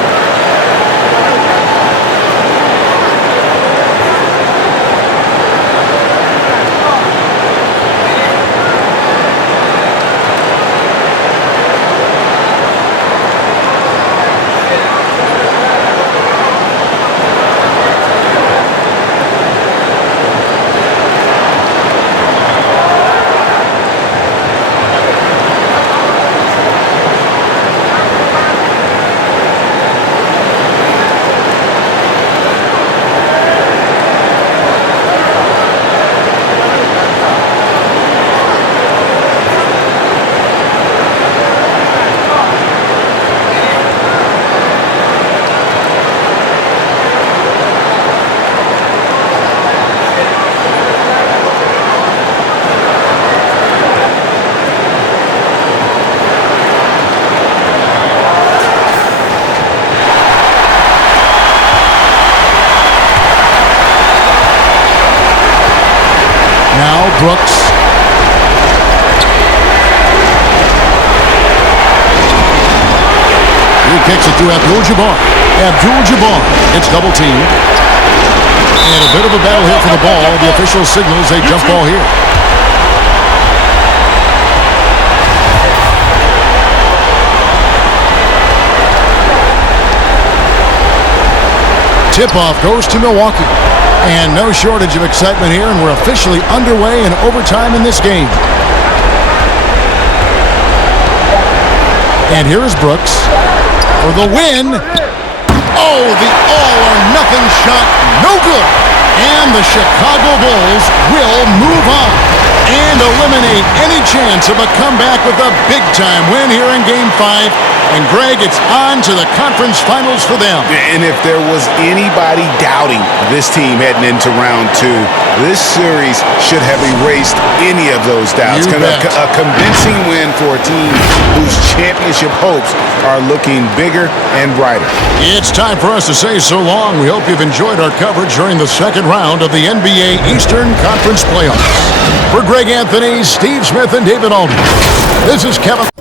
Brooks. He kicks it to Abdul-Jabbar. Abdul-Jabbar gets double teamed. And a bit of a battle here for the ball. The official signals a jump ball here. Tip-off goes to Milwaukee. And no shortage of excitement here, and we're officially underway in overtime in this game. And here is Brooks for the win. Oh, the all-or-nothing shot, no good. And the Chicago Bulls will move on and eliminate any chance of a comeback with a big-time win here in Game 5. And, Greg, it's on to the conference finals for them. And if there was anybody doubting this team heading into round 2, this series should have erased any of those doubts. A convincing win for a team whose championship hopes are looking bigger and brighter. It's time for us to say so long. We hope you've enjoyed our coverage during the second round of the NBA Eastern Conference Playoffs. For Greg Anthony, Steve Smith, and David Aldridge, this is Kevin.